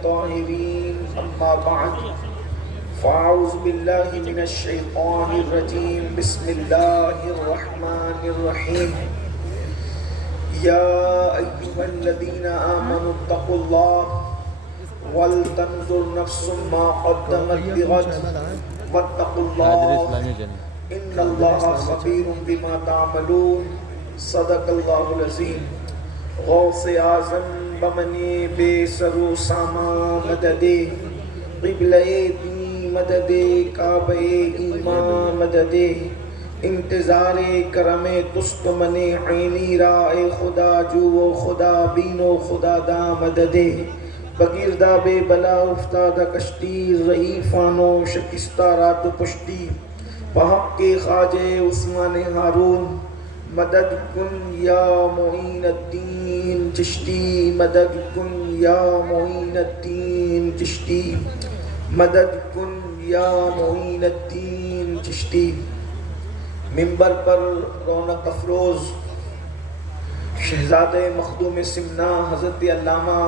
الطاهرين أما بعد فأعوذ بالله من الشيطان الرجيم بسم الله الرحمن الرحيم يا أيها الذين آمنوا اتقوا الله ولتنظر نفس ما قدمت لغد واتقوا الله إن الله خبير بما تعملون صدق الله العظيم غوث اعظم بمنی بے سرو ساما مددے قبلہ دی مددے کعبہ ایمان مددے انتظار کرم تست من عینی رائے خدا جو و خدا بین و خدا دا مددے بگیردہ بے بلا افتادہ کشتی ضعیفانو شکستہ رات پشتی بحق کے خواجہ عثمان ہارون مدد کن یا معین الدین چشتی مدد کن یا معین الدین چشتی مدد کن یا معین الدین چشتی منبر پر رونق افروز شہزادہ مخدوم سمنا حضرت علامہ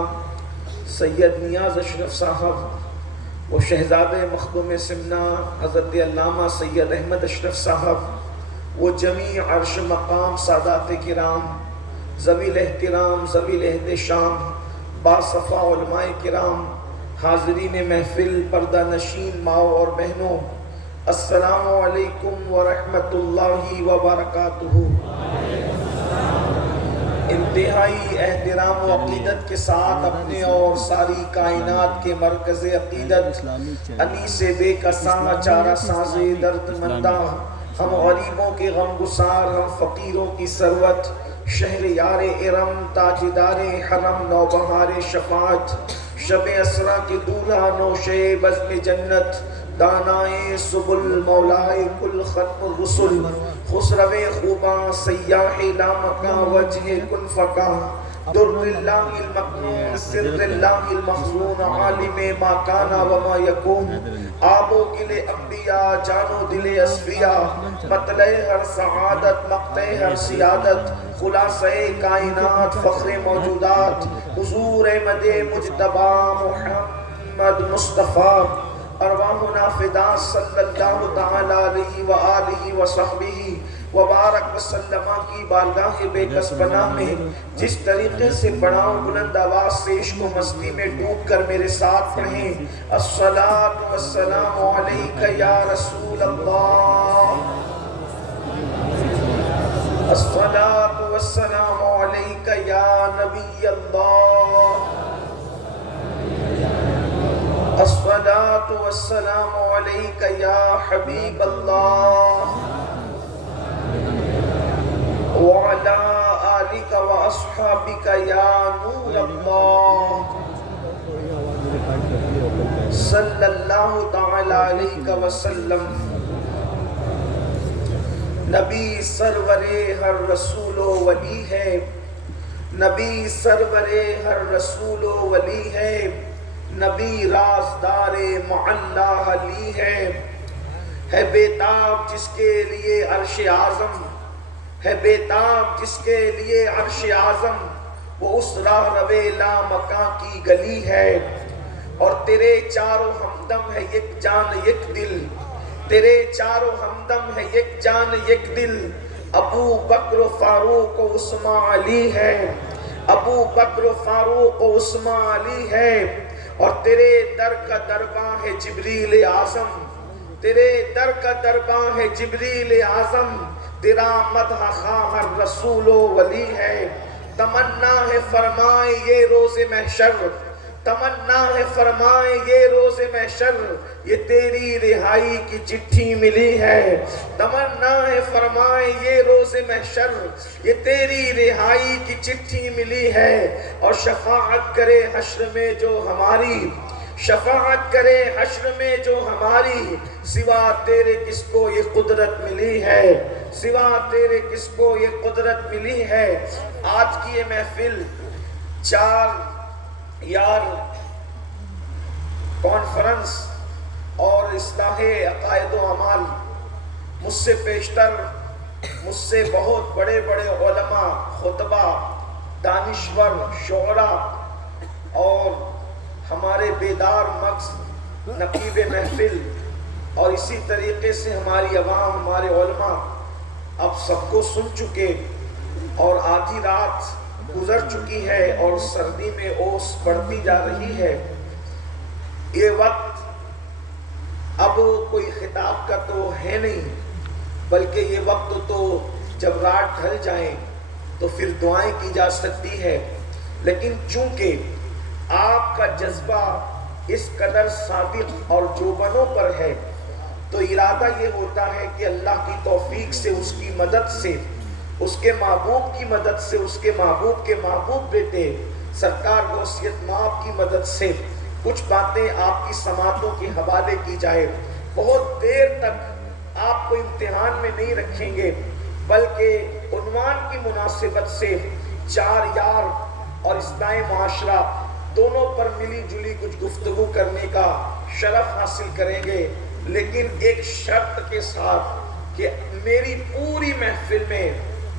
سید نیاز اشرف صاحب و شہزادہ مخدوم سمنا حضرت علامہ سید احمد اشرف صاحب وہ جمیع عرش مقام سادات کرام ذوی الاحترام ذوی الاحتشام باصفا علماء کرام حاضرین محفل پردہ نشین ماؤں اور بہنوں السلام علیکم ورحمۃ اللہ وبرکاتہ۔ انتہائی احترام و عقیدت کے ساتھ اپنے اور ساری کائنات کے مرکز عقیدت انیس بے کساں چارہ ساز درد مندہ ہم غریبوں کے غم گسار ہم فقیروں کی ثروت شہر یار ارم تاجدار حرم نوبہار شفاعت شب اسرا کے دولہا نوشے بزم جنت دانائے سبل مولائے کل ختم الرسل خسرو خوباں سیاح لامکاں وجہ کن فکاں در اللہ المکنون سر اللہ المخزون عالم ما کانا وما یکون آب و گل انبیاء جانو دل اصفیاء مطلع ہر سعادت مقطع ہر سیادت خلاصہ کائنات فخر موجودات حضور احمد مجتبی محمد مصطفیٰ ارواحنا فدا صلی اللہ تعالی علیہ وآلہ وصحبہ وبارک وسلم کی بارگاہ بے کس پناہ میں جس طریقے سے پڑھاؤں بلند آواز سے عشق و مستی میں ڈوب کر میرے ساتھ پڑھیں الصلاۃ والسلام علیک یا رسول اللہ الصلاۃ والسلام علیک یا نبی اللہ الصلاۃ والسلام علیک یا حبیب اللہ وعلى آلك وأصحابك يا نور الله صلی اللہ تعالی علیہ وسلم۔ نبی سرور ہر رسول و ولی ہے نبی سرور ہر رسول و ولی ہے نبی رازدار معلا علی ہے بیتاب جس کے لیے عرش اعظم ہے بیتاب جس کے لیے عرش اعظم وہ اس راہ روے لامکاں کی گلی ہے اور تیرے چاروں ہمدم ہے یک جان یک دل تیرے چاروں ہمدم ہے یک جان یک دل ابو بکر و فاروق و عثمان علی ہے ابو بکر و فاروق و عثمان علی ہے اور تیرے در کا درباں ہے جبریل اعظم تیرے در کا درباں ہے جبریل اعظم تیرا مدح خواہ ہر رسول و ولی ہے تمنا ہے فرمائے یہ روز محشر تمنا ہے فرمائے یہ روز محشر یہ تیری رہائی کی چٹھی ملی ہے تمنا ہے فرمائے یہ روز محشر یہ تیری رہائی کی چٹھی ملی ہے اور شفاعت کرے حشر میں جو ہماری شفاعت کرے حشر میں جو ہماری سوا تیرے کس کو یہ قدرت ملی ہے سوا تیرے کس کو یہ قدرت ملی ہے۔ آج کی یہ محفل 4 یار کانفرنس اور اصلاح عقائد و اعمال مجھ سے پیشتر مجھ سے بہت بڑے بڑے علماء خطبہ دانشور شعراء اور ہمارے بیدار مغز، نقیب محفل اور اسی طریقے سے ہماری عوام، ہمارے علماء اب سب کو سن چکے، اور آدھی رات گزر چکی ہے اور سردی میں اوس بڑھتی جا رہی ہے۔ یہ وقت اب کوئی خطاب کا تو ہے نہیں، بلکہ یہ وقت تو جب رات ڈھل جائیں تو پھر دعائیں کی جا سکتی ہے، لیکن چونکہ آپ کا جذبہ اس قدر صادق اور جوبنوں پر ہے تو ارادہ یہ ہوتا ہے کہ اللہ کی توفیق سے، اس کی مدد سے، اس کے محبوب کی مدد سے، اس کے محبوب کے محبوب بیٹے سرکار غوثیت مآب کی مدد سے کچھ باتیں آپ کی سماعتوں کے حوالے کی جائے۔ بہت دیر تک آپ کو امتحان میں نہیں رکھیں گے، بلکہ عنوان کی مناسبت سے چار یار اور اصلاح معاشرہ دونوں پر ملی جلی کچھ گفتگو کرنے کا شرف حاصل کریں گے، لیکن ایک شرط کے ساتھ کہ میری پوری محفل میں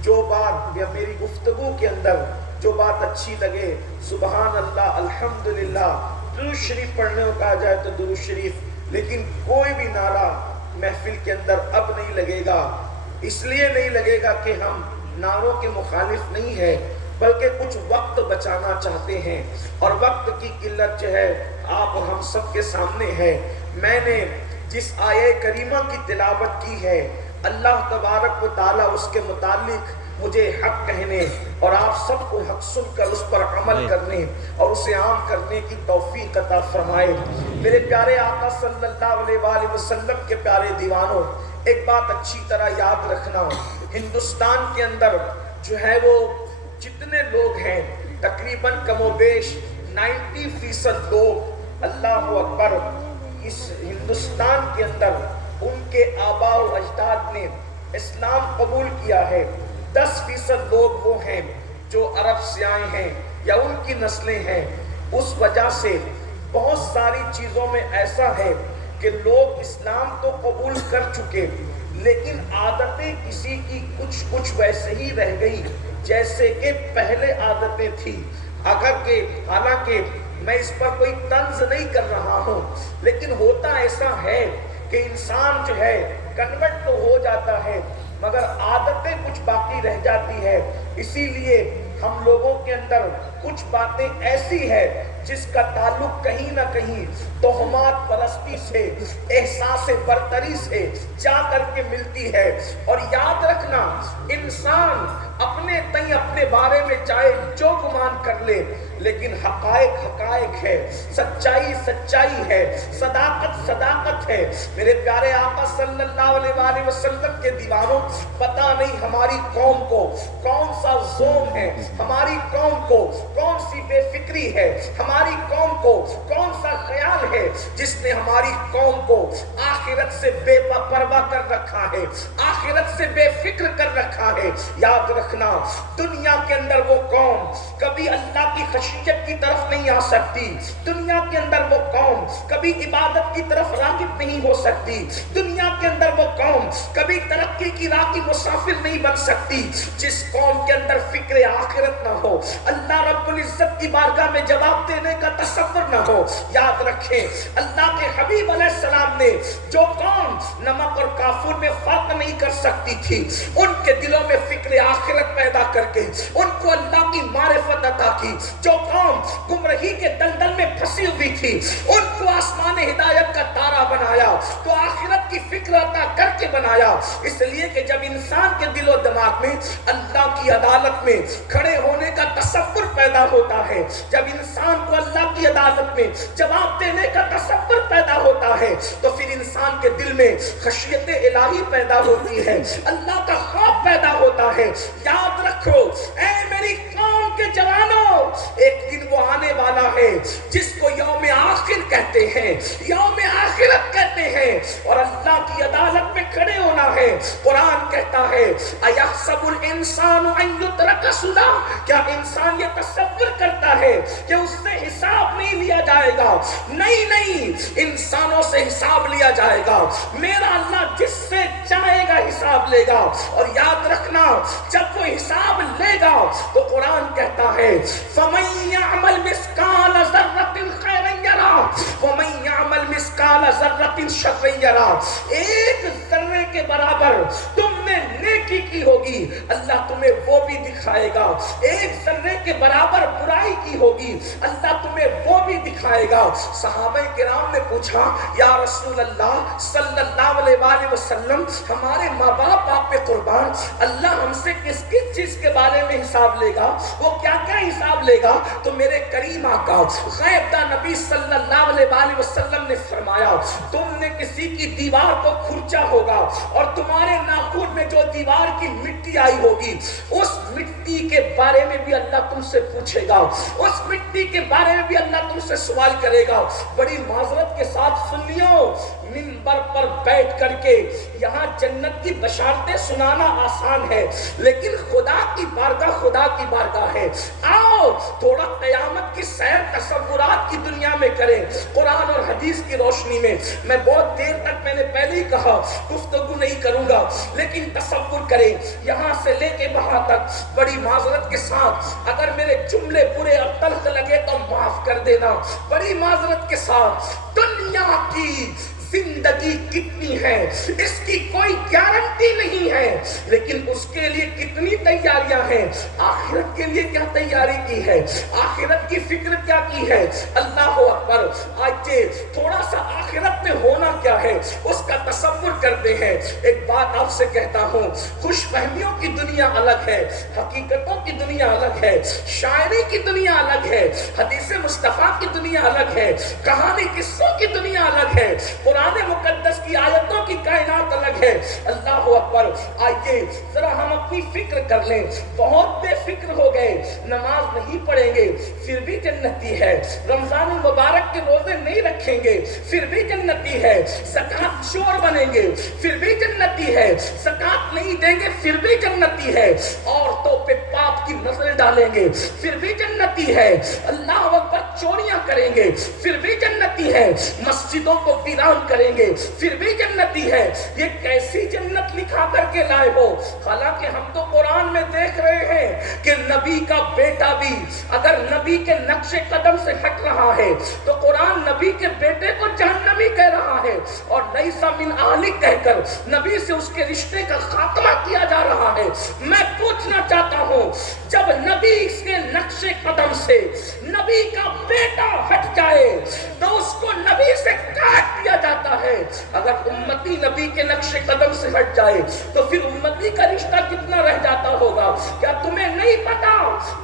جو بات یا میری گفتگو کے اندر جو بات اچھی لگے، سبحان اللہ، الحمدللہ، درود شریف پڑھنے کو کہا جائے تو درود شریف، لیکن کوئی بھی نعرہ محفل کے اندر اب نہیں لگے گا۔ اس لیے نہیں لگے گا کہ ہم نعروں کے مخالف نہیں ہیں، بلکہ کچھ وقت بچانا چاہتے ہیں، اور وقت کی قلت جو ہے آپ اور ہم سب کے سامنے ہے۔ میں نے جس آیہ کریمہ کی تلاوت کی ہے، اللہ تبارک و تعالیٰ اس کے متعلق مجھے حق کہنے اور آپ سب کو حق سن کر اس پر عمل کرنے اور اسے عام کرنے کی توفیق عطا فرمائے۔ میرے پیارے آقا صلی اللہ علیہ وآلہ وسلم کے پیارے دیوانوں، ایک بات اچھی طرح یاد رکھنا، ہندوستان کے اندر جو ہے وہ جتنے لوگ ہیں تقریباً کم و بیش 90% لوگ، اللہ اکبر، اس ہندوستان کے اندر ان کے آباء و اجداد نے اسلام قبول کیا ہے۔ 10% لوگ وہ ہیں جو عرب سے آئے ہیں یا ان کی نسلیں ہیں۔ اس وجہ سے بہت ساری چیزوں میں ایسا ہے کہ لوگ اسلام تو قبول کر چکے، لیکن عادتیں کسی کی کچھ ویسے ہی رہ گئی جیسے کہ پہلے عادتیں تھی۔ اگر کہ حالانکہ میں اس پر کوئی طنز نہیں کر رہا ہوں، لیکن ہوتا ایسا ہے کہ انسان جو ہے کنورٹ تو ہو جاتا ہے مگر عادتیں کچھ باقی رہ جاتی ہے۔ اسی لیے ہم لوگوں کے اندر کچھ باتیں ایسی ہے جس کا تعلق کہیں نہ کہیں تہمات پرستی سے، احساس برتری سے جا کر کے ملتی ہے۔ اور یاد رکھنا، انسان اپنے تئیں اپنے بارے میں چاہے جو گمان کر لے، لیکن حقائق حقائق ہے، سچائی سچائی ہے، صداقت صداقت ہے۔ میرے پیارے آقا صلی اللہ علیہ وآلہ وسلم کے دیوانوں، پتہ نہیں ہماری قوم کو کون سا زوم ہے، ہماری قوم کو کون سی بے فکری ہے، ہماری قوم کو کون سا خیال ہے جس نے ہماری قوم کو آخرت سے بے پرواہ کر رکھا ہے، آخرت سے بے فکر کر رکھا ہے۔ یاد رکھنا، دنیا کے اندر وہ قوم کبھی اللہ کی خشیت کی طرف نہیں آ سکتی، دنیا کے اندر وہ قوم کبھی عبادت کی طرف راغب نہیں ہو سکتی، دنیا کے اندر وہ قوم کبھی ترقی کی راہ کی مسافر نہیں بن سکتی جس قوم کے اندر فکر آخرت نہ ہو، اللہ رب العزت کی بارگاہ میں جواب دینے کا تصور نہ ہو۔ یاد رکھیں، اللہ کے حبیب علیہ السلام نے جو قوم نمک اور کافور میں فرق نہیں کر سکتی تھی، ان کے دلوں میں فکر آخرت پیدا کر کے ان کو اللہ کی معرفت عطا کی۔ جو قوم گمراہی کے دلدل میں پھنسی ہوئی تھی، ان کو آسمان ہدایت کا تارا بنایا، تو آخرت کی فکر عطا کر کے بنایا۔ اس لیے کہ جب انسان کے دل و دماغ میں اللہ کی عدالت میں کھڑے ہونے کا تصور پیدا ہوتا ہے، جب انسان کو اللہ کی عدالت میں جواب دینے کا تصور پیدا ہوتا ہے، تو پھر انسان کے دل میں خشیت الہی پیدا ہوتی ہے، اللہ کا خوف پیدا ہوتا ہے۔ یاد رکھو اے میری قوم کے جوانوں، ایک دن وہ آنے والا ہے جس کو یوم آخر کہتے ہیں، یوم آخرت کہتے ہیں، اور اللہ کی عدالت میں کھڑے ہونا ہے۔ قرآن کہتا ہے اَيَحْسَبُ الْإِنسَانُ أَن يُتْرَكَ سُدًى، کیا انسان یہ تصور کرتا ہے کہ اس سے حساب نہیں لیا جائے گا؟ نہیں نہیں، انسانوں سے حساب لیا جائے گا، میرا اللہ جس سے چاہے گا حساب لے گا۔ اور یاد رکھنا، جب وہ حساب لے گا تو قرآن کہتا ہے فَمَن يَعْمَلْ مِثْقَالَ ذَرَّةٍ خَيْرًا وَمَن يَعْمَلْ مِثْقَالَ ذَرَّةٍ شَرًّا يَرَهُ، ایک ذرے کے برابر تم نے نیکی کی ہوگی اللہ تمہیں وہ بھی دکھائے گا، ایک ذرے کے برابر برائی کی ہوگی اللہ تمہیں وہ بھی دکھائے گا۔ صحابہ کرام نے پوچھا یا رسول اللہ صلی اللہ علیہ وآلہ وسلم، ہمارے ماں باپ آپ پہ قربان، اللہ ہم سے کس کس چیز کے بارے میں حساب لے گا، وہ کیا کیا حساب لے گا؟ تو میرے کریم آقا غیب داں نبی صلی اللہ علیہ وآلہ وسلم نے فرمایا تم نے کسی کی دیوار کو کھرچا ہوگا اور تمہارے ناخن میں جو دیوار کی مٹی آئی ہوگی اس مٹی کے بارے میں بھی اللہ تم سے پوچھے گا، اس مٹی کے بارے میں بھی اللہ تم سے سوال کرے گا۔ بڑی معذرت کے ساتھ سنیو، منبر پر بیٹھ کر کے یہاں جنت کی بشارتیں سنانا آسان ہے، لیکن خدا کی بارگاہ ہے۔ آؤ تھوڑا قیامت کی سیر تصورات کی دنیا میں کریں قرآن اور حدیث کی روشنی میں۔ میں بہت دیر تک میں نے پہلے ہی کہا گفتگو نہیں کروں گا، لیکن تصور کریں یہاں سے لے کے وہاں تک، بڑی معذرت کے ساتھ اگر میرے جملے برے اور تلخ لگے تو معاف کر دینا، بڑی معذرت کے ساتھ دنیا کی زندگی کتنی ہے اس کی کوئی گارنٹی نہیں ہے، لیکن اس کے لیے کتنی تیاریاں ہیں، آخرت کے لیے کیا تیاری کی ہے، آخرت کی فکر کیا کی ہے۔ اللہ اکبر، آئیے تھوڑا سا آخرت میں ہونا کیا ہے اس کا تصور کرتے ہیں۔ ایک بات آپ سے کہتا ہوں، خوش فہمیوں کی دنیا الگ ہے، حقیقتوں کی دنیا الگ ہے، شاعری کی دنیا الگ ہے، حدیث مصطفیٰ کی دنیا الگ ہے، کہانی قصوں کی دنیا الگ ہے، قرآن مقدس کی آیتوں کی کائنات الگ ہے۔ اللہ اکبر، آئیے ذرا ہم اپنی فکر کر لیں، بہت بے فکر ہو گئے، نماز نہیں پڑھیں گے پھر بھی جنتی ہے، رمضان المبارک کے روزے نہیں رکھیں گے پھر بھی جنتی ہے، زکوٰۃ چور بنیں گے پھر بھی جنتی ہے، زکوٰۃ نہیں دیں گے پھر بھی جنتی ہے، عورتوں پہ پاپ کی نظر ڈالیں گے پھر بھی جنتی ہے، اللہ اکبر چوریاں کریں گے پھر بھی جنتی ہے، مسجدوں کو ویران کریں گے پھر بھی جنتی ہے۔ یہ کیسی جنت لکھا کر کے لائے ہو؟ حالانکہ ہم تو قرآن میں دیکھ رہے ہیں کہ نبی کا بیٹا بھی اگر نبی کے نقش قدم سے ہٹ رہا ہے تو قرآن نبی کے بیٹے کو جہنمی کہہ رہا ہے، اور لیس من اہلک کہہ کر نبی سے اس کے رشتے کا خاتمہ کیا جا رہا ہے۔ میں پوچھنا چاہتا ہوں، جب نبی کے نقش قدم سے نبی کا بیٹا ہٹ جائے تو اس کو نبی سے کاٹ دیا جاتا ہے، اگر امتی نبی کے نقش قدم سے ہٹ جائے تو پھر امتی کا رشتہ کتنا رہ جاتا ہوگا؟ کیا تمہیں نہیں پتا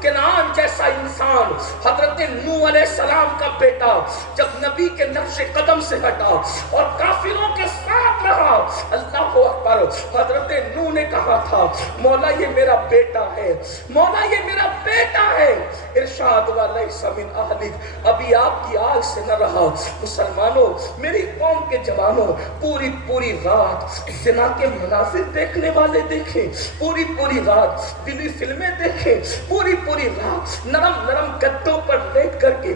کنعان جیسا انسان حضرت نوح علیہ السلام کا بیٹا جب نبی کے نقش قدم سے ہٹا اور کافروں کے ساتھ رہا، اللہ اکبر، حضرت نوح نے کہا تھا مولا یہ میرا بیٹا ہے، مولا یہ میرا بیٹا ہے، ارشاد ہوا لیس من اہلک، ابھی آپ کی آگ سے نہ رہا۔ مسلمانوں، میری قوم کے جوانوں، پوری پوری رات زنا کے مناظر دیکھنے والے دیکھیں، پوری پوری رات دلی فلمیں دیکھیں، پوری پوری رات نرم نرم گدوں پر لیٹ کر کے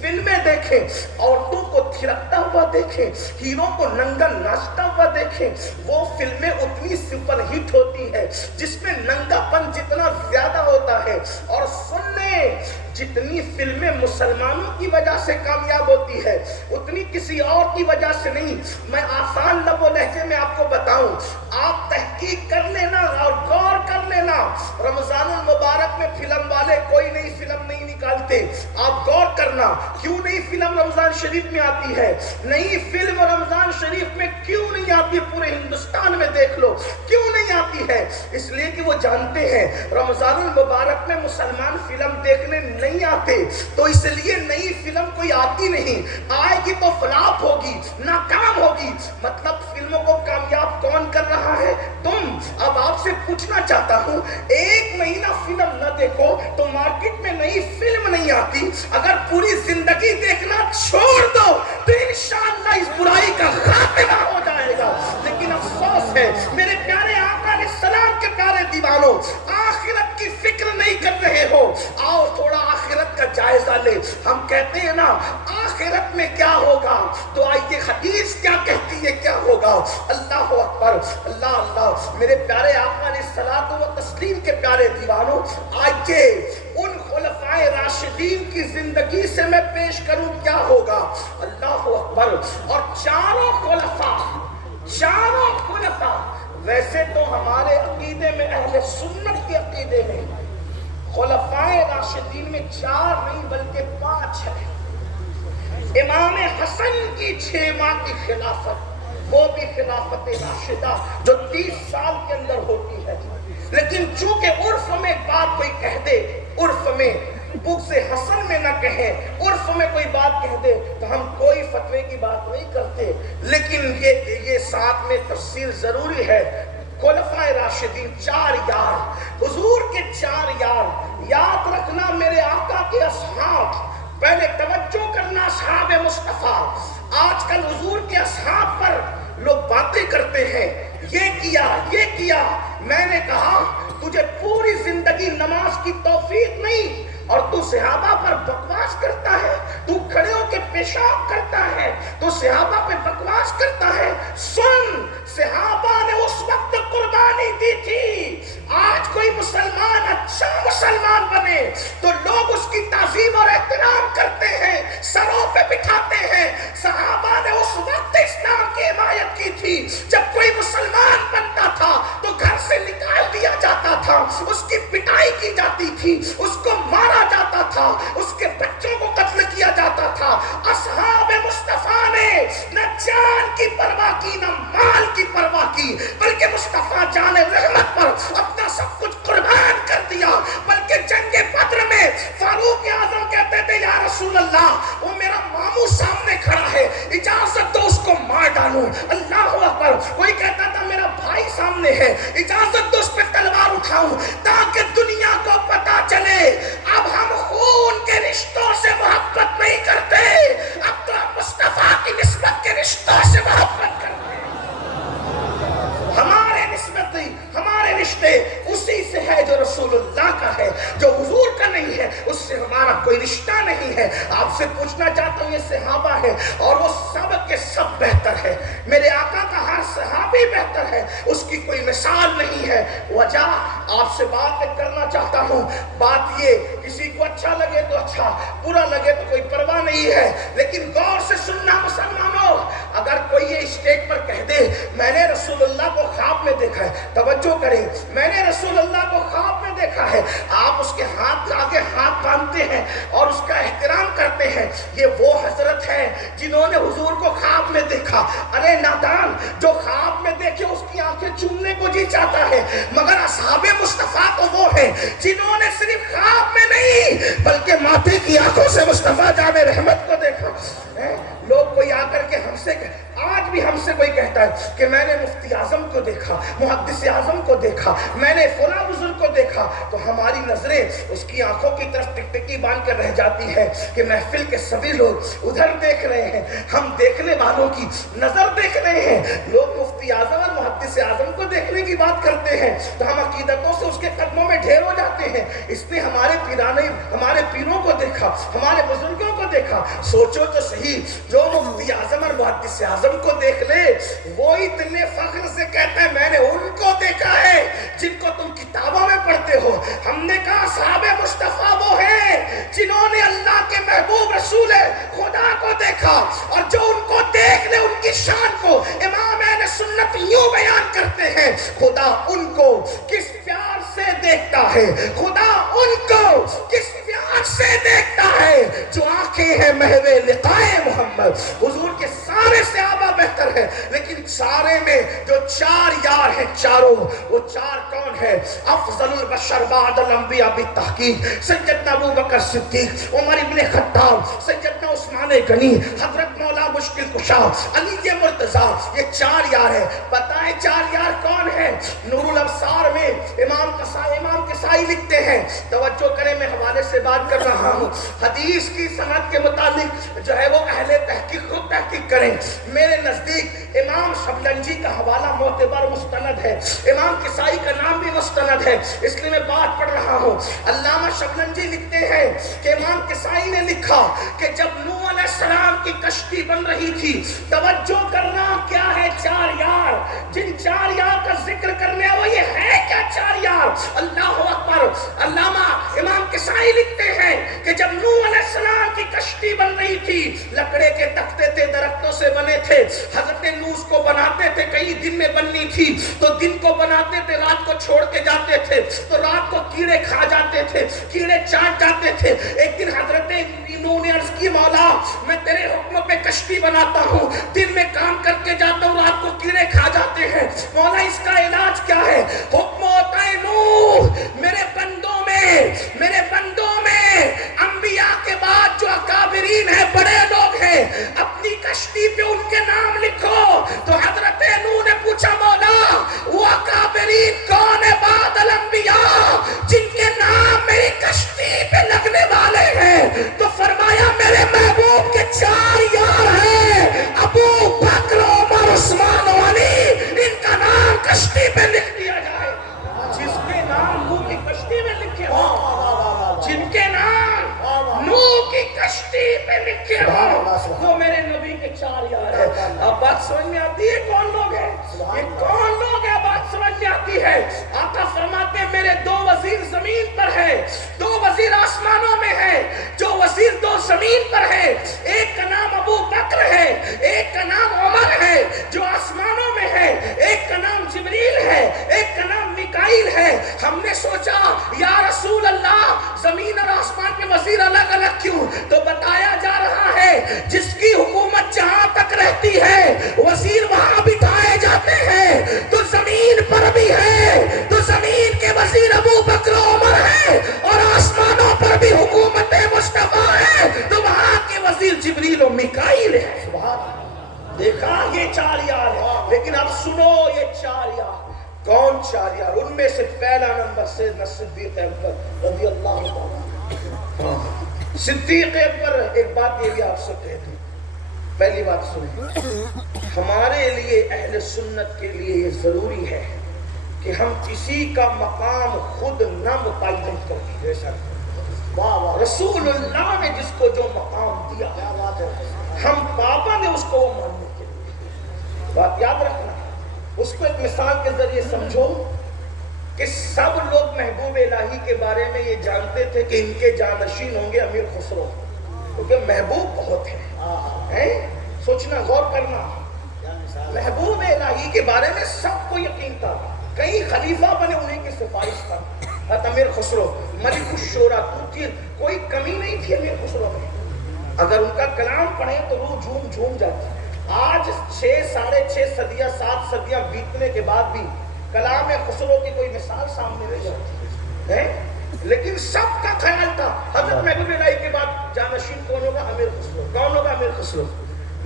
فلمیں دیکھیں، عورتوں کو تھرکتا ہوا دیکھیں، ہیروں کو ننگا ناچتا ہوا دیکھیں۔ وہ فلمیں اتنی سپر ہٹ ہوتی ہے جس میں ننگا پن جتنا زیادہ ہوتا ہے، اور سن لیں جتنی فلمیں مسلمانوں کی وجہ سے کامیاب ہوتی ہے اتنی کسی اور کی وجہ سے نہیں۔ میں آسان لب و لہجے میں آپ کو بتاؤں، آپ تحقیق کر لینا اور غور کر لینا، رمضان المبارک میں فلم والے کوئی نئی فلم نہیں نکالتے، آپ غور کرنا کیوں نئی فلم رمضان شریف میں آتی ہے، نئی فلم رمضان شریف میں کیوں نہیں آتی، پورے ہندوستان میں دیکھ لو کیوں نہیں آتی ہے، اس لیے کہ وہ جانتے ہیں رمضان المبارک میں مسلمان فلم دیکھنے نہیں آتے، تو اس لیے نئی فلم کوئی آتی نہیں، آئے گی تو فلاپ ہوگی، ناکام ہوگی۔ مطلب فلموں کو کامیاب کون کر رہا ہے؟ تم۔ اب آپ سے پوچھنا چاہتا ہوں، ایک مہینہ فلم نہ دیکھو تو مارکیٹ میں نئی فلم نہیں آتی، اگر پوری زندگی دیکھنا چھوڑ دو تو انشاءاللہ اس برائی کا خاتمہ ہو جائے گا۔ لیکن افسوس ہے میرے پیارے آقا علیہ السلام کے پیارے دیوانوں، آخرت کی فکر نہیں کر رہے ہو۔ آؤ تھوڑا آخرت کا جائزہ لے، ہم کہتے ہیں نا آخرت میں کیا ہوگا، تو آئیے حدیث کیا کہتی ہے کیا ہوگا۔ اللہ اکبر، اللہ اللہ، میرے پیارے آقا علیہ الصلوۃ و تسلیم کے پیارے دیوانوں، آئیے ان خلفائے راشدین کی زندگی سے میں پیش کروں کیا ہوگا؟ اللہ اکبر. اور چاروں خلفاء ویسے تو ہمارے عقیدے میں، اہل سنت کے عقیدے میں، خلفائے راشدین میں 4 نہیں بلکہ 5 ہے. امام حسن کی 6 ماہ کی خلافت، وہ بھی خلافت راشدہ جو 30 سال کے اندر ہوتی ہے. لیکن چونکہ عرف میں بات کوئی کہہ دے، عرف میں بغض حسن میں نہ کہیں، عرف میں کوئی بات کہہ دے تو ہم کوئی فتوے کی بات نہیں کرتے. لیکن یہ ساتھ میں تفصیل ضروری ہے. خلفائے راشدین 4 یار، حضور کے 4 یار. یاد رکھنا میرے آقا کے اصحاب، پہلے توجہ کرنا اصحاب مصطفیٰ. آج کل حضور کے اصحاب پر لوگ باتیں کرتے ہیں، یہ کیا. میں نے کہا تجھے پوری زندگی نماز کی توفیق نہیں اور تو صحابہ پر بکواس کرتا ہے، تو کھڑے ہو کے پیشاب کرتا ہے، تو صحابہ پہ بکواس کرتا ہے. سن، صحابہ نے اس وقت قربانی دی تھی. آج کوئی مسلمان اچھا مسلمان بنے تو لوگ اس کی تعظیم اور احترام کرتے ہیں، سروں پہ بٹھاتے ہیں. صحابہ نے اس وقت اسلام کی حمایت کی تھی جب کوئی مسلمان بنتا تھا تو گھر سے نکال دیا جاتا تھا، اس کی پٹائی کی جاتی تھی، اس کو مارا جاتا تھا، اس کے بچوں کو قتل کیا جاتا تھا. اصحاب مصطفیٰ نے نہ جان کی پرواہ کی نہ مال کی پرواہ کی، بلکہ مصطفیٰ جان رحمت پر اپنا سب کچھ قربان کر دیا. بلکہ جنگ بدر میں فاروق اعظم کہتے تھے یا رسول اللہ وہ میرا ماموں سامنے کھڑا ہے، اجازت دو اس کو مار ڈالوں. اللہ اکبر. کوئی کہتا تھا میرا بھائی سامنے ہے، اجازت دو اس پہ تلوار اٹھاؤں تاکہ دنیا کو پتا چلے اب ہم خون کے رشتوں سے محبت نہیں کرتے، اب تو ہم مصطفیٰ کی نسبت کے رشتوں سے محبت کرتے. ہمارے رشتے اسی سے ہے جو رسول اللہ کا ہے، جو حضور کا نہیں ہے اس سے ہمارا کوئی رشتہ نہیں ہے. آپ سے پوچھنا چاہتا ہوں، یہ صحابہ ہے اور وہ سب کے سب بہتر ہے. میرے آقا کا ہر صحابی بہتر ہے، اس کی کوئی مثال نہیں ہے. وجہ آپ سے بات کرنا چاہتا ہوں. بات یہ، کسی کو اچھا لگے تو اچھا، برا لگے تو کوئی پرواہ نہیں ہے، لیکن غور سے سننا مسلمانوں. اگر کوئی یہ اسٹیج پر کہہ دے میں نے رسول اللہ کو خواب میں دیکھا ہے، توجہ کریں، میں نے رسول اللہ کو خواب میں دیکھا ہے، آپ اس کے ہاتھ آگے ہاتھ باندھتے ہیں اور اس کا احترام کرتے ہیں. یہ وہ حضرت ہیں جنہوں نے حضور کو خواب میں دیکھا. ارے نادان، جو خواب میں دیکھے اس کی آنکھیں چومنے کو جی چاہتا ہے، مگر اصحاب مصطفیٰ تو وہ ہیں جنہوں نے صرف خواب میں نہیں بلکہ ماتھے کی آنکھوں سے مصطفیٰ جان رحمت کو دیکھا. لوگ کوئی آ کر کے ہم سے، آج بھی ہم سے کوئی کہتا ہے کہ میں نے مفتی اعظم کو دیکھا، محدث اعظم کو دیکھا، میں نے فلاں بزرگ کو دیکھا، تو ہماری نظریں اس کی آنکھوں کی طرف ٹکٹکی باندھ کر رہ جاتی ہے کہ محفل کے سبھی لوگ ادھر دیکھ رہے ہیں، ہم دیکھنے والوں کی نظر دیکھ رہے ہیں. لوگ مفتی اعظم اور محدث اعظم کو دیکھنے کی بات کرتے ہیں تو ہم عقیدتوں سے اس کے قدموں میں ڈھیر ہو جاتے ہیں. اس نے ہمارے پیروں کو دیکھا، ہمارے بزرگوں کو دیکھا. سوچو تو صحیح، جو مفتی اعظم اور محدث اعظم کو دیکھ لے وہ اتنے فخر سے کہتا ہے میں نے ان کو دیکھا ہے جن کو تم کتابوں میں پڑھتے ہو. ہم نے کہا صحابہ مصطفیٰ وہ ہیں جنہوں نے اللہ کے محبوب رسول خدا کو دیکھا، اور جو ان کو دیکھ لے ان کی شان کو امام اہل سنت یوں بیان کرتے ہیں خدا ان کو کس پیار سے دیکھتا ہے، خدا ان کو کس پیار سے دیکھتا ہے جو آنکھیں ہیں محو لقائے محمد. حضور کے سارے صحابہ بہتر ہیں، لیکن سارے میں جو 4 یار ہیں چاروں، وہ 4 کون ہیں؟ افضل البشر بعد الانبیاء بالتحقیق سیدنا ابو بکر صدیق، عمر ابن خطاب، سیدنا عثمان غنی، حضرت مولا مشکل کشا، علی مرتضیٰ. یہ 4 یار ہیں. بتائیں 4 یار کون ہیں؟ نور الابصار میں امام کسائی لکھتے ہیں، توجہ کریں میں حوالے سے بات کر رہا ہوں، حدیث کی سند کے متعلق جو ہے وہ اہل تحقیق خود تحقیق کریں. میرے نزدیک امام شبلنجی کا حوالہ معتبر مستند ہے، امام کسائی کا نام بھی مستند ہے، اس لیے میں بات پڑھ رہا ہوں۔ علامہ شبلنجی لکھتے ہیں کہ امام کسائی نے لکھا کہ جب نوح علیہ السلام کی کشتی بن رہی تھی، توجہ کرنا کیا ہے، چار یار، جن چار یار کا ذکر کرنے وہ یہ ہے کیا چار یار، اللہ اکبر۔ علامہ امام کسائی لکھتے ہیں کہ جب نوح علیہ السلام کی کشتی بن رہی تھی، لکڑے کے تختے تھے، درختوں سے بنے تھے، حضرت نوح اس کو بناتے تھے، کئی دن میں بننی تھی تو دن کو بناتے تھے، رات کو چھوڑ کے جاتے تھے تو رات کو کیڑے کھا جاتے تھے، کیڑے چاٹ جاتے تھے۔ ایک دن حضرت نوح نے عرض کی مولا میں تیرے حکم پہ کشتی بناتا ہوں، دن میں کام کر کے جاتا ہوں، رات کو کیڑے کھا جاتے ہیں، مولا اس کا علاج کیا ہے؟ حکم ہوتا ہے نوح میرے بندوں میں انبیاء کے بعد جو اکابرین ہیں، بڑے لوگ ہیں، اپنی کشتی پہ ان کے نام لکھو۔ تو حضرت نوح نے پوچھا مولا وہ اکابرین کون ہے بعد الانبیاء جن کے نام میری کشتی پہ لگنے والے ہیں؟ تو فرمایا میرے محبوب کے چار یار ہیں، ابو بکر، عمر، عثمان و علی، ان کا نام کشتی پہ لکھ دیا جائے۔ جس کے نام نوح کی کشتی میں لکھے ہوں، جن کے نام نوح کی کشتی پہ لکھے ہوں، وہ میرے نبی کے چار یار ہیں۔ اب بات سمجھ میں آتی ہے کون لوگ ہیں؟ یہ کون لوگ ہیں؟ بات سمجھ میں آتی ہے۔ آقا فرماتے ہیں میرے دو وزیر زمین پر ہے، دو وزیر آسمانوں میں ہے، جو وزیر دو زمین پر ہے، ایک کا نام ابو بکر ہے، ایک کا نام عمر ہے جو آسمانوں میں ہے، ایک کا نام جبریل ہے، ایک کا نام میکائیل ہے۔ ہم نے سوچا یا رسول اللہ زمین اور آسمان کے وزیر الگ الگ کیوں؟ تو بتایا جا رہا ہے جس کی حکومت جہاں تک رہتی ہے وزیر وہاں بٹھائے جاتے ہیں، تو زمین پر بھی ہے تو زمین کے وزیر ابو بکر و عمر ہے، اور آسمانوں پر بھی حکومت مصطفیٰ ہے تو وہاں کے وزیر جبریل و میکائیل ہے۔ دیکھا یہ چار یار ہے، لیکن اب سنو یہ چار یار کون چار یار؟ ان میں سے پہلا نمبر سیدنا صدیق اکبر رضی اللہ عنہ۔ صدیق اکبر، ایک بات یہ بھی آپ سے کہہ دوں، پہلی بات سنیں، ہمارے لیے اہل سنت کے لیے یہ ضروری ہے کہ ہم کسی کا مقام خود نہ متعین کریں۔ رسول اللہ نے جس کو جو مقام دیا ہم پابند ہیں اس کو وہ ماننے کے لیے۔ بات یاد رکھنا، اس کو ایک مثال کے ذریعے سمجھو کہ سب لوگ محبوب الہی کے بارے میں یہ جانتے تھے کہ ان کے جانشین ہوں گے امیر خسرو، کیونکہ محبوب بہت ہیں۔ سوچنا، غور کرنا، محبوب الہی کے بارے میں سب کو یقین تھا، کئی خلیفہ بنے انہیں کی سفارش تھا۔ امیر خسرو ملک الشورى، کوئی کمی نہیں تھی امیر خسرو میں، اگر ان کا کلام پڑھیں تو روح جھوم جاتی۔ آج 6 ساڑھے 6 صدیاں 7 صدیاں بیتنے کے بعد بھی کلام خسرو کی کوئی مثال سامنے نہیں جاتی ہے، لیکن سب کا خیال تھا حضرت محبوب الہی کے بعد جانشین کون ہوگا؟ امیر خسرو۔ کون ہوگا؟ امیر خسرو۔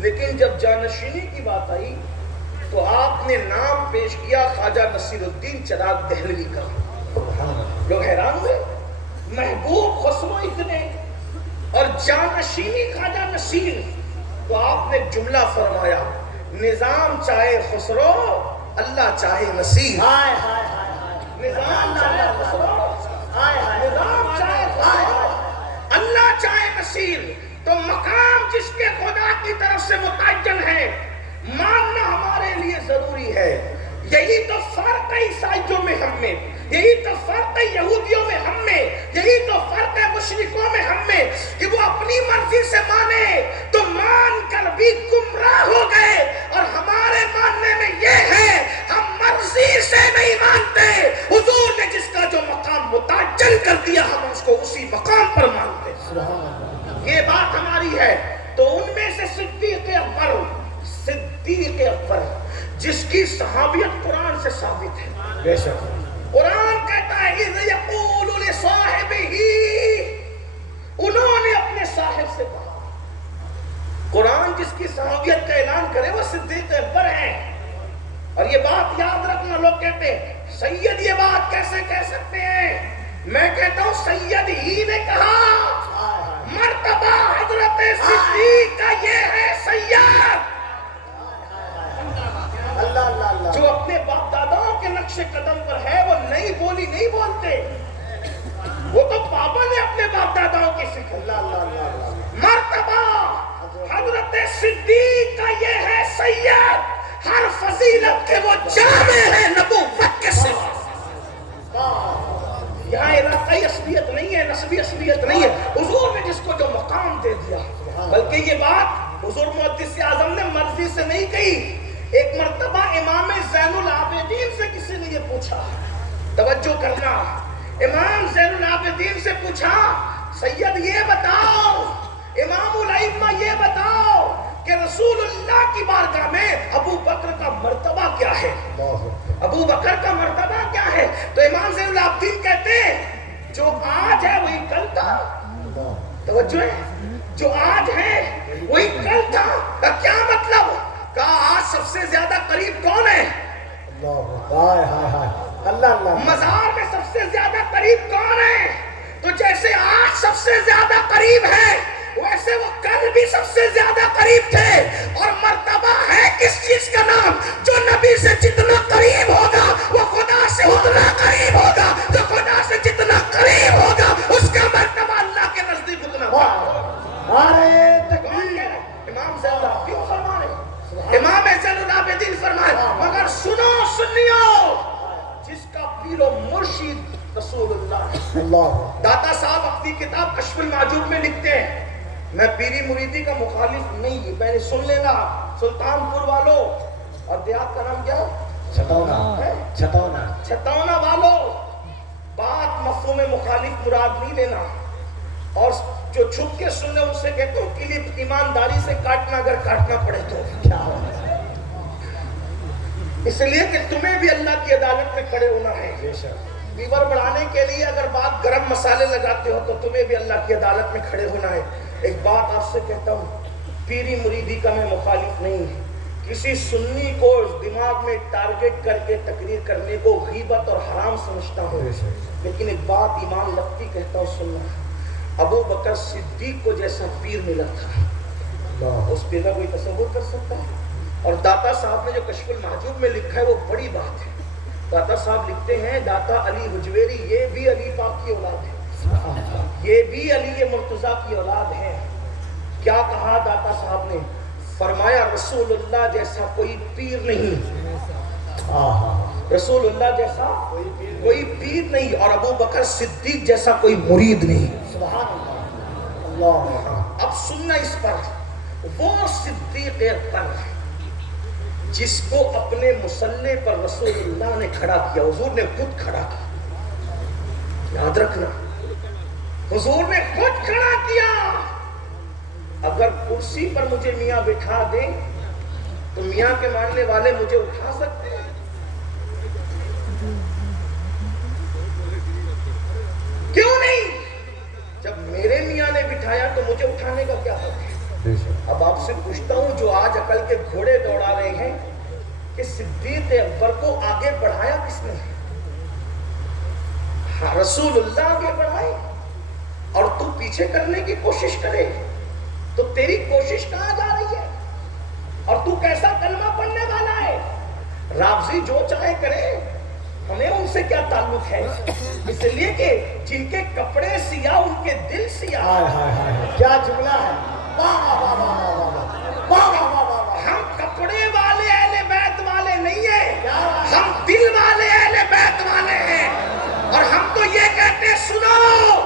لیکن جب جانشینی کی بات آئی تو آپ نے نام پیش کیا خواجہ نصیر الدین چراغ دہلوی کا۔ لوگ حیران ہوئے، محبوب خسرو اتنے اور جانشینی خواجہ نصیر، تو آپ نے جملہ فرمایا نظام چاہے خسرو اللہ چاہے نصیر۔ نظام چاہے خسرو، نظام چاہے خسرو، اللہ چاہے نصیر۔ تو مقام جس کے خدا کی طرف سے متعین ہے ماننا ہمارے لیے ضروری ہے۔ یہی تو فرق ہے عیسائیوں میں ہم میں، یہی تو فرق ہے یہودیوں میں ہم میں، یہی تو فرق ہے مشرکوں میں ہم میں، کہ وہ اپنی مرضی سے مانے تو مان کر بھی گمراہ ہو گئے، اور ہمارے ماننے میں یہ ہے ہم مرضی سے نہیں مانتے، حضور نے جس کا جو مقام متعین کر دیا ہم اس کو اسی مقام پر مانتے ہیں۔ یہ بات ہماری ہے۔ تو ان میں سے صدیق اکبر جس کی صحابیت قرآن سے ثابت ہے، بے شک قرآن کہتا ہے اِذْ يَقُولُ لِصَاحِبِهِ، انہوں نے اپنے صاحب سے کہا۔ قرآن جس کی صحابیت کا اعلان کرے وہ صدیق اکبر ہیں۔ اور یہ بات یاد رکھنا، لوگ کہتے ہیں سید یہ بات کیسے کہہ سکتے ہیں؟ میں کہتا ہوں سید ہی نے کہا، مرتبہ حضرت صدیق کا یہ ہے سید۔ صدیق کا یہ ہے سید، ہر فضیلت کے وہ جامع ہے نبوت کے سوا۔ یہاں علاقائی اصلیت نہیں ہے، نسبی اصلیت نہیں ہے، حضور نے جس کو جو مقام دے دیا۔ بلکہ یہ بات حضور محدث اعظم نے مرضی سے نہیں کہی۔ ایک مرتبہ امام زین العابدین سے کسی نے یہ پوچھا، توجہ کرنا، امام زین العابدین سے پوچھا سید یہ بتاؤ، امام الائمہ یہ بتاؤ کہ رسول اللہ کی بارگاہ میں ابو بکر کا مرتبہ کیا ہے، ابو بکر کا مرتبہ کیا ہے؟ تو امام زین العابدین کہتے ہیں جو آج ہے وہی کل تھا۔ توجہ ہے، جو آج ہے وہی کل تھا۔ کا کیا مطلب؟ کہا آج سب سے زیادہ قریب کون ہے؟ مزار میں سب سے زیادہ قریب کون ہے؟ تو جیسے آج سب سے زیادہ قریب ہے ویسے وہ کل بھی سب سے زیادہ قریب تھے۔ اور مرتبہ ہے کس چیز کا نام؟ جو نبی سے جتنا قریب ہوگا وہ خدا سے اتنا قریب ہوگا، جو خدا سے جتنا قریب ہوگا اس کا مرتبہ اللہ کے نزدیک اتنا ہوگا۔ امام زین العابدین فرمائے، امام زین العابدین فرمائے مگر سنو سنیو، جس کا پیر و مرشد رسول اللہ۔ داتا صاحب اپنی کتاب کشف المعجوب میں لکھتے ہیں میں پیری مریدی کا مخالف نہیں، پہلے سن لینا سلطان پور والوں، اور دیہات کا نام کیا؟ چھتونا والوں، بات مفہوم مخالف مراد نہیں لینا، اور جو چھپ کے سننے ان سے کہتا ہوں کلپ ایمانداری سے کاٹنا اگر کاٹنا پڑے تو کیا ہو، اس لیے کہ تمہیں بھی اللہ کی عدالت میں کھڑے ہونا ہے۔ فیور بڑھانے کے لیے اگر بات گرم مسالے لگاتے ہو تو تمہیں بھی اللہ کی عدالت میں کھڑے ہونا ہے۔ ایک بات آپ سے کہتا ہوں، پیری مریدی کا میں مخالف نہیں، کسی سنی کو دماغ میں ٹارگٹ کر کے تقریر کرنے کو غیبت اور حرام سمجھتا ہوں، لیکن ایک بات ایمان لگتی کہتا ہوں سننا، ابو بکر صدیق کو جیسا پیر ملا تھا اس پیر کا کوئی تصور کر سکتا ہے؟ اور داتا صاحب نے جو کشف المحجوب میں لکھا ہے وہ بڑی بات ہے۔ داتا صاحب لکھتے ہیں داتا علی حجویری یہ بھی علی پاک کی اولاد ہے، یہ بھی علی مرتضیٰ کی اولاد ہے۔ کیا کہا داتا صاحب نے؟ فرمایا رسول اللہ جیسا کوئی پیر نہیں، رسول اللہ جیسا کوئی پیر نہیں، اور ابو بکر صدیق جیسا کوئی مرید نہیں۔ اب سننا اس پر، وہ صدیق اکبر جس کو اپنے مصلی پر رسول اللہ نے کھڑا کیا، حضور نے خود کھڑا کیا، یاد رکھنا حضور نے خود کھڑا کیا۔ اگر کرسی پر مجھے میاں بٹھا دیں تو میاں کے ماننے والے مجھے اٹھا سکتے ہیں؟ کیوں نہیں؟ جب میرے میاں نے بٹھایا تو مجھے اٹھانے کا کیا حق ہے؟ اب آپ سے پوچھتا ہوں جو آج عقل کے گھوڑے دوڑا رہے ہیں کہ صدیق اکبر کو آگے بڑھایا کس نے؟ رسول اللہ آگے بڑھائے، اور تو پیچھے کرنے کی کوشش کرے تو تیری کوشش کہاں جا رہی ہے؟ اور تو کیسا کلمہ پڑھنے والا ہے؟ رافضی جو چاہے کرے، ہمیں ان سے کیا تعلق ہے؟ اس لیے کہ جن کے کپڑے سیاہ ان کے دل سیاہ۔ کیا جملہ ہے! ہم کپڑے والے اہل بیت والے نہیں ہیں، ہم دل والے اہل بیت والے ہیں۔ اور ہم تو یہ کہتے ہیں سنو،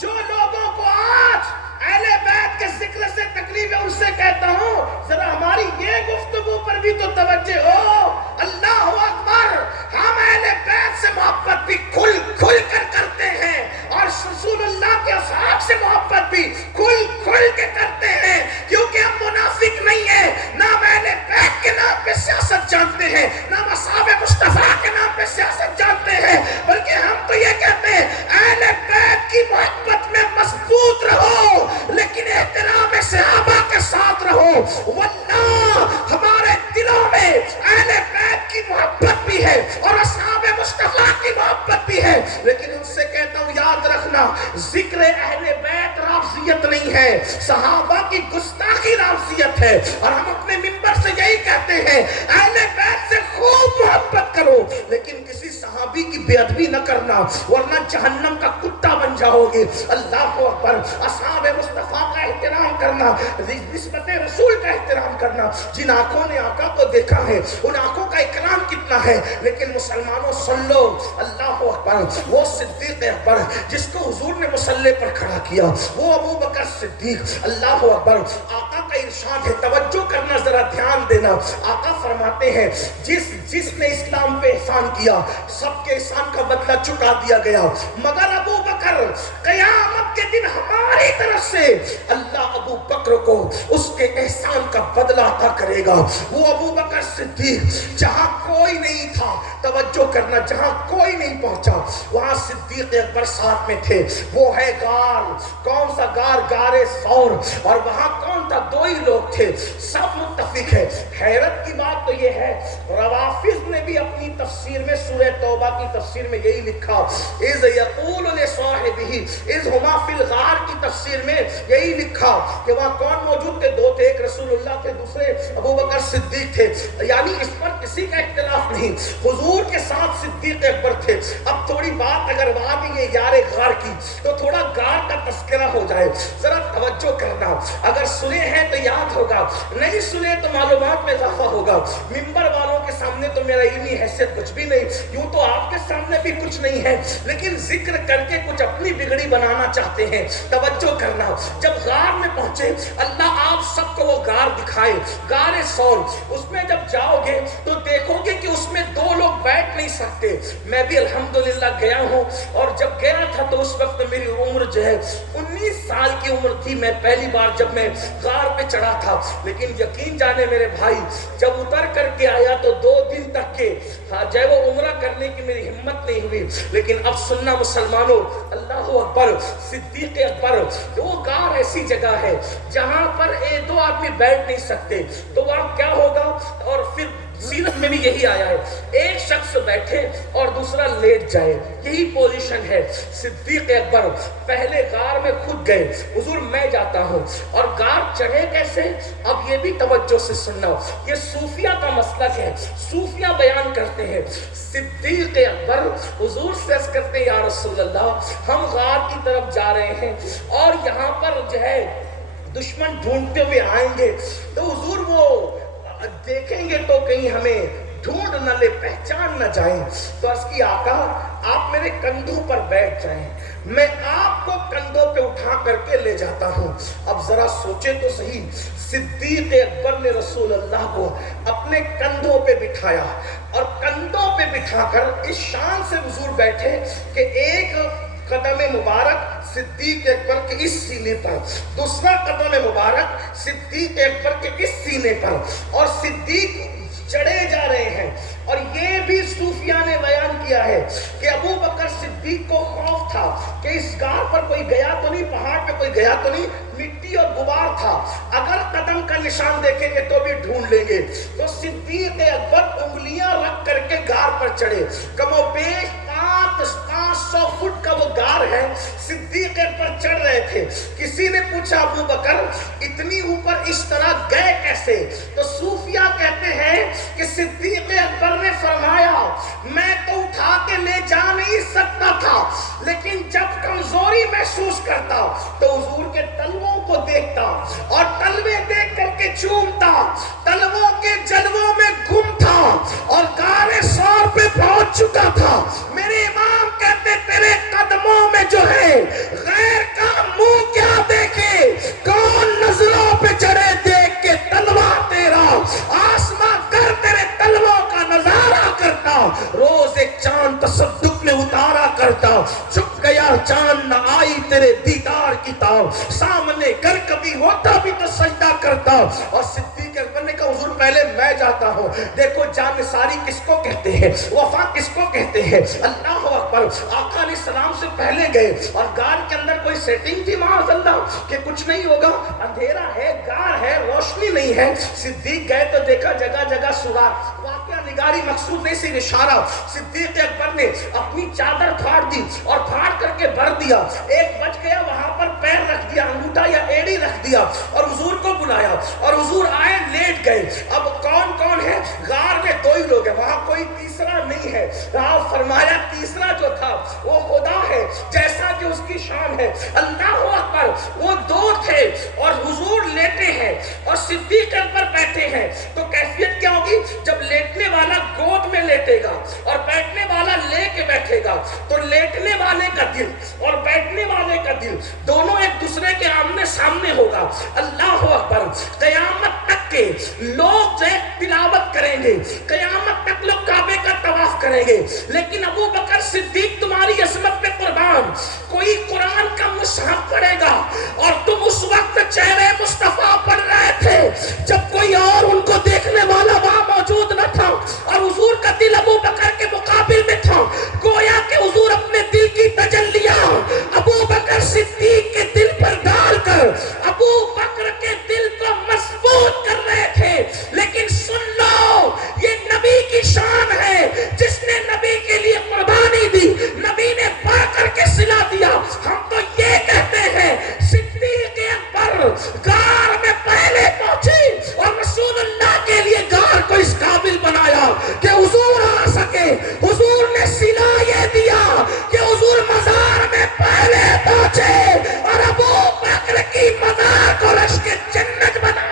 جو لوگوں کو آج اہل بیت کے ذکر سے تکلیف ہے ان سے کہتا ہوں ذرا ہماری یہ گفتگو پر بھی تو توجہ ہو۔ اللہ اکبر، ہم اہل بیت سے محبت بھی کھل کھل کر کرتے ہیں، اور رسول اللہ کے اصحاب سے محبت بھی کھل کھل کے کرتے ہیں، کیونکہ ہم منافق نہیں ہیں، نہ ہم اہل بیت کے نام پہ سیاست جانتے ہیں، نہ ہم اصحاب مصطفیٰ کے نام پہ سیاست جانتے ہیں، بلکہ ہم تو یہ کہتے ہیں اہل بیت کی محبت میں مضبوط رہو لیکن احترام صحابہ کے ساتھ رہو، واللہ ہمارے دلوں میں اہل بیت کی محبت بھی ہے اور اصحاب مصطفیٰ کی محبت بھی ہے، لیکن ان سے کہتا ہوں یاد رکھنا ذکر اہل بیت رافضیت نہیں ہے، صحابہ کی گستاخی رافضیت ہے، اور ہم اپنے منبر سے یہی کہتے ہیں اہل بیت سے خوب محبت کرو لیکن کسی صحابی کی بے ادبی نہ کرنا ورنہ جہنم کا کتا بن جاؤ گے. اللہ اکبر. اصحاب مصطفیٰ کا احترام کرنا, نسبت رسول کا احترام کرنا. جن آنکھوں نے آقا کو دیکھا ہے ان آنکھوں کا اکرام کتنا ہے. لیکن مسلمانوں سن لو, اللہ اکبر, وہ صدیق اکبر جس کو حضور نے مصلی پر کھڑا کیا وہ ابو بکر صدیق. اللہ اکبر. آقا کا ارشاد ہے, توجہ کرنا, ذرا دھیان دینا. آقا فرماتے ہیں جس نے اسلام پہ احسان کیا سب کے احسان کا بدلہ چکا دیا گیا, مگر ابو بکر قیامت کے دن ہماری طرف سے اللہ ابو بکر کو اس کے احسان کا بدلہ عطا کرے گا. وہ ابو بکر صدیق جہاں کوئی نہیں تھا, توجہ کرنا, جہاں کوئی نہیں پہنچا وہاں صدیق اکبر ساتھ میں تھے. وہ ہے غار, کون سا غار؟ غار ثور. اور وہاں کون تھا؟ دو ہی لوگ تھے, سب متفق ہے. حیرت کی بات تو یہ ہے روافض نے بھی اپنی تفسیر میں سورہ توبہ کی تفسیر میں یہی لکھا, اذ یقول لصاحبہ اذ ہما فی الغار کی تفسیر میں یہی لکھا کہ وہاں کون موجود تھے؟ دو تھے, ایک رسول اللہ تھے, دوسرے ابو بکر صدیق تھے. یعنی اس پر کسی کا اختلاف نہیں, حضور کے ساتھ صدیق اکبر تھے. اب تھوڑی بات اگر وہاں بھی یہ یار غار کی تو تھوڑا غار کا تذکرہ ہو جائے, ذرا توجہ کرنا. اگر سنے ہیں تو یاد ہوگا, نہیں سنے تو معلومات میں اضافہ ہوگا. ممبر والوں کے سامنے تو میرا علمی حیثیت کچھ بھی نہیں, یوں تو آپ کے سامنے بھی کچھ نہیں ہے, لیکن ذکر کر کے کچھ اپنی بگڑی بنانا چاہتے ہیں. توجہ کرنا. جب غار میں پہنچے اللہ آپ سب کو وہ غار دکھائے, غار ثور. اس میں جب جاؤ گے تو دیکھو گے کہ اس میں دو لوگ بیٹھ نہیں سکتے. میں بھی الحمدللہ گیا ہوں, اور جب گیا تھا تو اس وقت میری عمر جو ہے 19 سال کی عمر تھی. میں پہلی بار جب میں غار پہ چڑھا تھا, لیکن یقین جانے میرے بھائی جب اتر کر کے آیا تو 2 دن تک کے جو ہے وہ عمرہ کرنے کی میری ہمت نہیں ہوئی. لیکن اب سننا مسلمانوں, اللہ اکبر, صدیق اکبر, وہ غار ایسی جگہ ہے جہاں پر 2 آدمی بیٹھ نہیں سکتے, تو وہاں کیا ہوگا؟ اور پھر سیرت میں بھی یہی آیا ہے, ایک شخص بیٹھے اور دوسرا لیٹ جائے, یہی پوزیشن ہے. صدیق اکبر پہلے غار میں خود گئے, حضور میں جاتا ہوں, اور غار چڑھے کیسے؟ اب یہ بھی توجہ سے سننا, یہ صوفیہ کا مسلک ہے, صوفیہ بیان کرتے ہیں. صدیق اکبر حضور سے عرض کرتے ہیں یا رسول اللہ ہم غار کی طرف جا رہے ہیں اور یہاں پر جو ہے دشمن ڈھونڈتے ہوئے آئیں گے, تو حضور وہ دیکھیں گے تو کہیں ہمیں ڈھونڈ نہ لے, پہچان نہ جائیں. تو عرض کی آقا آپ میرے کندھوں پر بیٹھ جائیں, میں آپ کو کندھوں پہ اٹھا کر کے لے جاتا ہوں. اب ذرا سوچے تو صحیح, صدیق اکبر نے رسول اللہ کو اپنے کندھوں پہ بٹھایا, اور کندھوں پہ بٹھا کر اس شان سے حضور بیٹھے کہ ایک قدم مبارک صدیق اکبر کے اس سینے پر, دوسرا قدم مبارک صدیق اکبر کے اس سینے پر, اور صدیق چڑھے جا رہے ہیں. اور یہ بھی صوفیاء نے بیان کیا ہے کہ ابو بکر صدیق کو خوف تھا کہ اس غار پر کوئی گیا تو نہیں, پہاڑ پہ کوئی گیا تو نہیں, مٹی اور غبار تھا, اگر قدم کا نشان دیکھیں گے تو بھی ڈھونڈ لیں گے. تو صدیق اکبر انگلیاں رکھ کر کے غار پر چڑھے. کم و بیش 500 فٹ کا وہ غار ہے, صدیق اکبر چڑھ رہے تھے. کسی نے پوچھا ابو بکر اتنی اوپر اس طرح گئے کیسے؟ تو صوفیاء کہتے ہیں کہ صدیق اکبر نے فرمایا میں تو اٹھا کے لے جا نہیں سکتا تھا, لیکن جب کمزوری محسوس کرتا تو حضور کے تلووں کو دیکھتا اور تلوے دیکھ کر کے چومتا, تلووں کے جلووں میں گم تھا اور غار ثور پہ پہنچ چکا تھا. میرے امام کہتے تیرے قدموں میں جو ہے غیر کا منہ کیا دیکھے, کون نظروں پہ چڑھے دیکھ کے تلوا تیرا آسماں کر تیرے تلووں کا نظارہ کرتا, روز ایک چاند تصدق میں اتارا کرتا, چھپ گیا چاند نہ آئی تیرے دیدار کی تاب, سامنے کر کبھی ہوتا بھی تو سجدہ کرتا. اور صدیق اکبر نے کہا حضور پہلے میں جاتا ہوں. دیکھو جانثاری کس کو کہتے ہیں, وفا کس کو کہتے ہیں. اللہ اکبر, آقا علیہ السلام سے پہلے گئے اور غار کے اندر کوئی سیٹنگ تھی معاذ اللہ کہ کچھ نہیں ہوگا, اندھیرا ہے, غار ہے, روشنی نہیں ہے. صدیق گئے تو دیکھا جگہ جگہ سوراخ, واقعہ نگاری مقصود نہیں, صرف اشارہ. صدیق اکبر نے اپنی چادر پھاڑ دی اور پھاڑ کر کے بھر دیا, ایک بچ گیا وہاں پر پیر رکھ دیا, انگوٹھا یا ایڑی رکھ دیا, اور حضور کو بلایا اور حضور آئے, لیٹ گئے. اب کون کون ہے غار میں؟ دو ہی لوگ ہیں، وہاں کوئی تیسرا نہیں ہے. آپ فرمایا تیسرا جو تھا وہ خدا ہے جیسا کہ اس کی شان ہے. اللہ اکبر. وہ دو تھے اور حضور لیٹے ہیں اور صدیق اکبر بیٹھے ہیں. تو کیفیت کیا ہوگی؟ جب لیٹنے والا گود میں لیٹے گا اور بیٹھنے والا لے کے بیٹھے گا تو لیٹنے والے کا دل اور بیٹھنے والے کا دل دونوں ایک دوسرے کے آمنے سامنے ہوگا. اللہ اکبر. قیامت تک کے لوگ تلاوت کریں گے، قیامت تک لوگ کعبے کا طواف کریں گے، لیکن ابو بکر صدیق تمہاری عظمت پہ قربان، کوئی قرآن کا مصحف پڑھے گا اور تم اس وقت چہرے مصطفیٰ پڑھ رہے تھے جب کوئی اور ان کو دیکھنے والا وہاں موجود نہ تھا، اور حضور کا دل ابو بکر کے مقابل میں تھا. گویا کہ حضور اپنے دل کی تجلیاں ابو بکر صدیق کے دل پر ڈال کر ابو بکر کے دل کو مضبوط کر رہے تھے. لیکن سن لو، یہ نبی کی شان ہے جس نے نبی کے لیے قربانی دی، نبی نے پا کر کے سلا دیا. ہم تو یہ کہتے ہیں صدیق اکبر غار میں پہلے پہنچی اور رسول اللہ کے لیے غار کو اس قابل بنایا کہ حضور آ سکے. حضور نے سلا یہ دیا کہ حضور مزار میں پہلے پہنچے اور ابو بکر کی مزار کو رشک جنت بنا.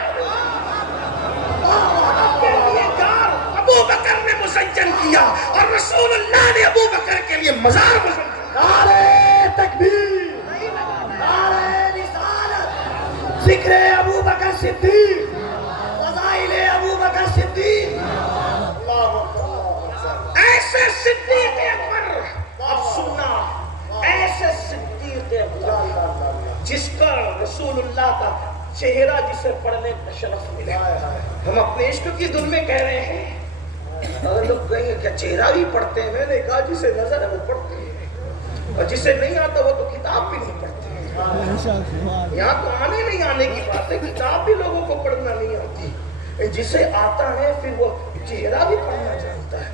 ابو بکر نے مزین کیا اور رسول اللہ نے ابو بکر کے لیے مزار مزین کیا. نعرہ تکبیر، نعرہ رسالت، ذکر ابو بکر صدیق، فضائل ابو بکر صدیق. اللہ اکبر. ایسے صدیق اکبر، اب سننا، ایسے صدیق اکبر جس کا رسول اللہ کا چہرہ جسے پڑھنے کا شرف ملے. ہم اپنے عشق کی دھن میں کہہ رہے ہیں، اگر لوگ کہیں گے کیا چہرہ بھی پڑھتے ہیں؟ میں نے کہا جسے نظر ہے وہ پڑھتے ہیں، اور جسے نہیں آتا وہ تو کتاب بھی نہیں پڑھتے ہیں. یہاں تو آنے نہیں آنے کی بات ہے، کتاب بھی لوگوں کو پڑھنا نہیں آتی. جسے آتا ہے پھر وہ چہرہ بھی پڑھنا جانتا ہے.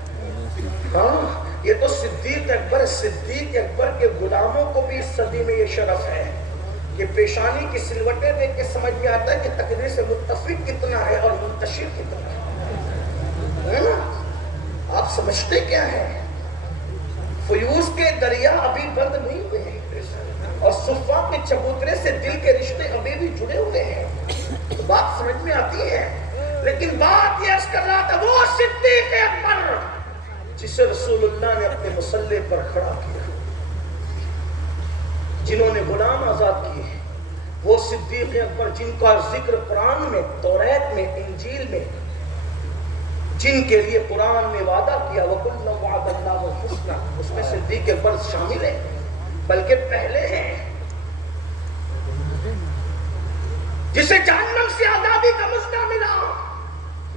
ہاں، یہ تو صدیق اکبر. صدیق اکبر کے غلاموں کو بھی اس صدی میں یہ شرف ہے کہ پیشانی کی سلوٹیں دیکھ کے سمجھ میں آتا ہے کہ تقدیر سے متفق کتنا ہے اور منتشر کتنا ہے. آپ سمجھتے کیا ہے؟ فیوز کے دریا ابھی بند نہیں ہوئے ہیں اور صفا کے چبوترے سے دل کے رشتے ابھی بھی جڑے ہوئے ہیں. تو بات سمجھ میں آتی ہے. لیکن بات یہ عرض کر رہا تھا، وہ صدیق اکبر جسے رسول اللہ نے اپنے مسلح پر کھڑا کیا، جنہوں نے غلام آزاد کیے، وہ صدیق اکبر جن کا ذکر قرآن میں، توریت میں، انجیل میں، جن کے لیے قرآن نے وعدہ کیا وَكُلًّا وَعَدَ اللَّهُ الْحُسْنَى، اس میں صدیق اکبر شامل ہیں، بلکہ پہلے ہیں. جسے جہنم سے آزادی کا مژدہ ملا،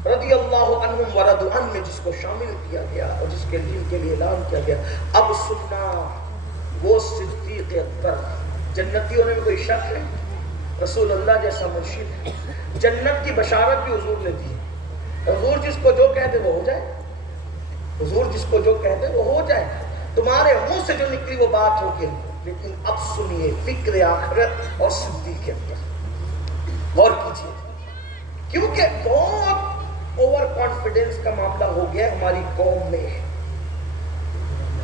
رضی اللہ عنہم ورضوا عنہ میں جس کو شامل کیا گیا اور جس کے دین کے لیے اعلان کیا گیا. اب سننا، وہ صدیق اکبر جنتیوں میں کوئی شک ہے؟ رسول اللہ جیسا مرشد ہے. جنت کی بشارت بھی حضور نے دی. حضور جس کو جو کہہ دے وہ ہو جائے، حضور جس کو جو کہہ دے وہ ہو جائے. تمہارے منہ سے جو نکلی وہ بات ہوگی. لیکن اب سنیے فکر آخرت اور صدیق اکبر، غور کیجیے، کیونکہ بہت اوور کانفیڈنس کا معاملہ ہو گیا ہماری قوم میں.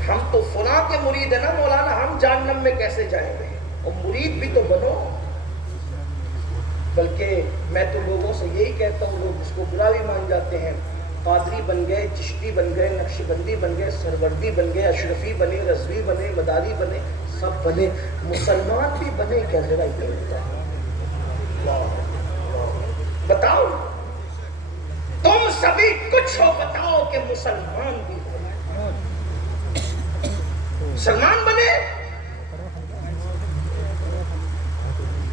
ہم تو فلاں کے مرید ہیں نا مولانا، ہم جہنم میں کیسے جائیں گے؟ اور مرید بھی تو بنو. بلکہ میں تو لوگوں سے یہی کہتا ہوں، لوگ اس کو برا بھی مان جاتے ہیں، قادری بن گئے، چشتی بن گئے، نقشبندی بن گئے، سروردی بن گئے، اشرفی بنے، رضوی بنے، مداری بنے، سب بنے، مسلمان بھی بنے کیا؟ ذرا یہ بتاؤ، تم سبھی کچھ ہو، بتاؤ کہ مسلمان بھی ہو. مسلمان بنے،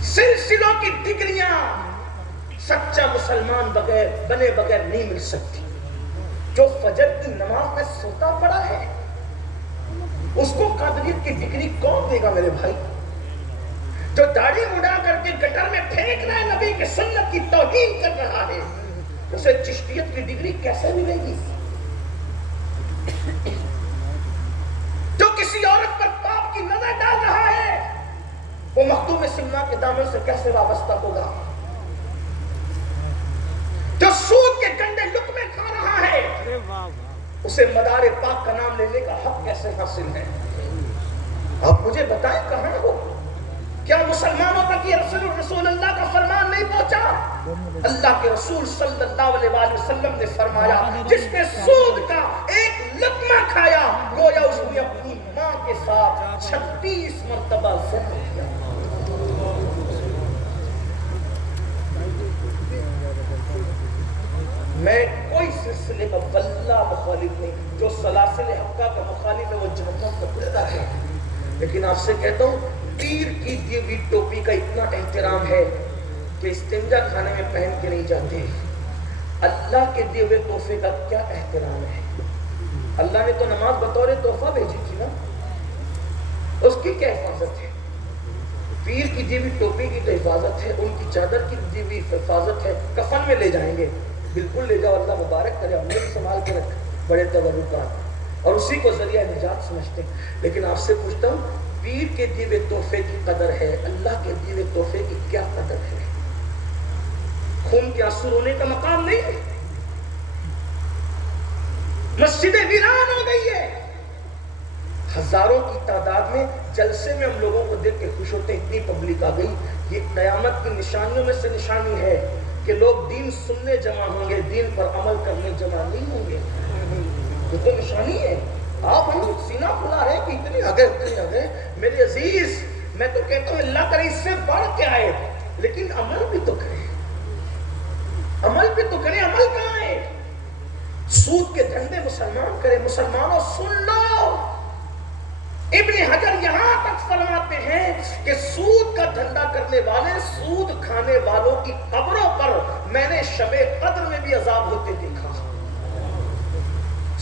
سلسلوں کی ڈگریاں سچا مسلمان بنے بغیر نہیں مل سکتی. جو فجر کی نماز میں سوتا پڑا ہے اس کو قادریت کی ڈگری کون دے گا میرے بھائی؟ جو داڑھی اڑا کر کے گٹر میں پھینک رہا ہے، نبی کے سنت کی توہین کر رہا ہے، اسے چشتیت کی ڈگری کیسے ملے گی؟ جو کسی عورت پر پاپ کی نظر ڈال رہا ہے وہ مخدوم سمنا کے دامن سے کیسے وابستہ ہوگا؟ جو سود کے گندے لقمے کھا رہا ہے اسے مدار پاک کا نام لینے کا حق کیسے حاصل ہے؟ آپ مجھے بتائیں کہاں ہو؟ کیا مسلمانوں تک یہ رسول اللہ کا فرمان نہیں پہنچا؟ اللہ کے رسول صلی اللہ علیہ وآلہ وسلم نے فرمایا جس نے سود کا ایک لقمہ کھایا گویا اس نے اپنی ماں کے ساتھ 36 مرتبہ ظلم کیا۔ میں کوئی سلسلے کا واللہ مخالف نہیں، جو سلاسل حقہ کا مخالف ہے وہ جہنم کا کتا ہے، لیکن آپ سے کہتا ہوں پیر کی دی ہوئی ٹوپی کا اتنا احترام ہے کہ استنجا کھانے میں پہن کے نہیں جاتے۔ اللہ کے دیے ہوئے تحفے کا کیا احترام ہے؟ اللہ نے تو نماز بطور تحفہ بھیجی تھی نا، اس کی کیا حفاظت ہے؟ پیر کی دی ہوئی ٹوپی کی تو حفاظت ہے، ان کی چادر کی دی ہوئی حفاظت ہے۔ کفن میں لے جائیں گے، بالکل لے جاؤ، اللہ مبارک کرے، ہم نے بھی سنبھال کے رکھا بڑے تبرکات اور اسی کو ذریعہ نجات سمجھتے ہیں۔ لیکن آپ سے پوچھتا ہوں پیر کے دیے ہوئے تحفے کی قدر ہے، اللہ کے دیے ہوئے تحفے کی کیا قدر ہے؟ خون کے آنسو رونے کا مقام نہیں ہے۔ مسجدیں ویران ہو گئی ہے، ہزاروں کی تعداد میں جلسے میں ہم لوگوں کو دیکھ کے خوش ہوتے ہیں، اتنی پبلک آ گئی۔ یہ قیامت کی نشانیوں میں سے نشانی ہے کہ لوگ دین سننے جمع ہوں گے، دین پر عمل کرنے جمع نہیں ہوں گے۔ یہ تو نشانی ہے۔ آپ ہم سینہ کھلا رہے ہیں کہ اتنی آگے میرے عزیز، میں تو کہتا ہوں اللہ کرے اس سے بڑھ کے آئے، لیکن عمل بھی تو کریں، عمل بھی تو کریں۔ عمل کہاں ہے؟ سود کے دھندے مسلمان کرے۔ مسلمانوں سن لو، ابن حجر یہاں تک فرماتے ہیں کہ سود کا دھندا کرنے والے، سود کھانے والوں کی قبروں پر میں نے شب قدر میں بھی عذاب ہوتے دیکھا۔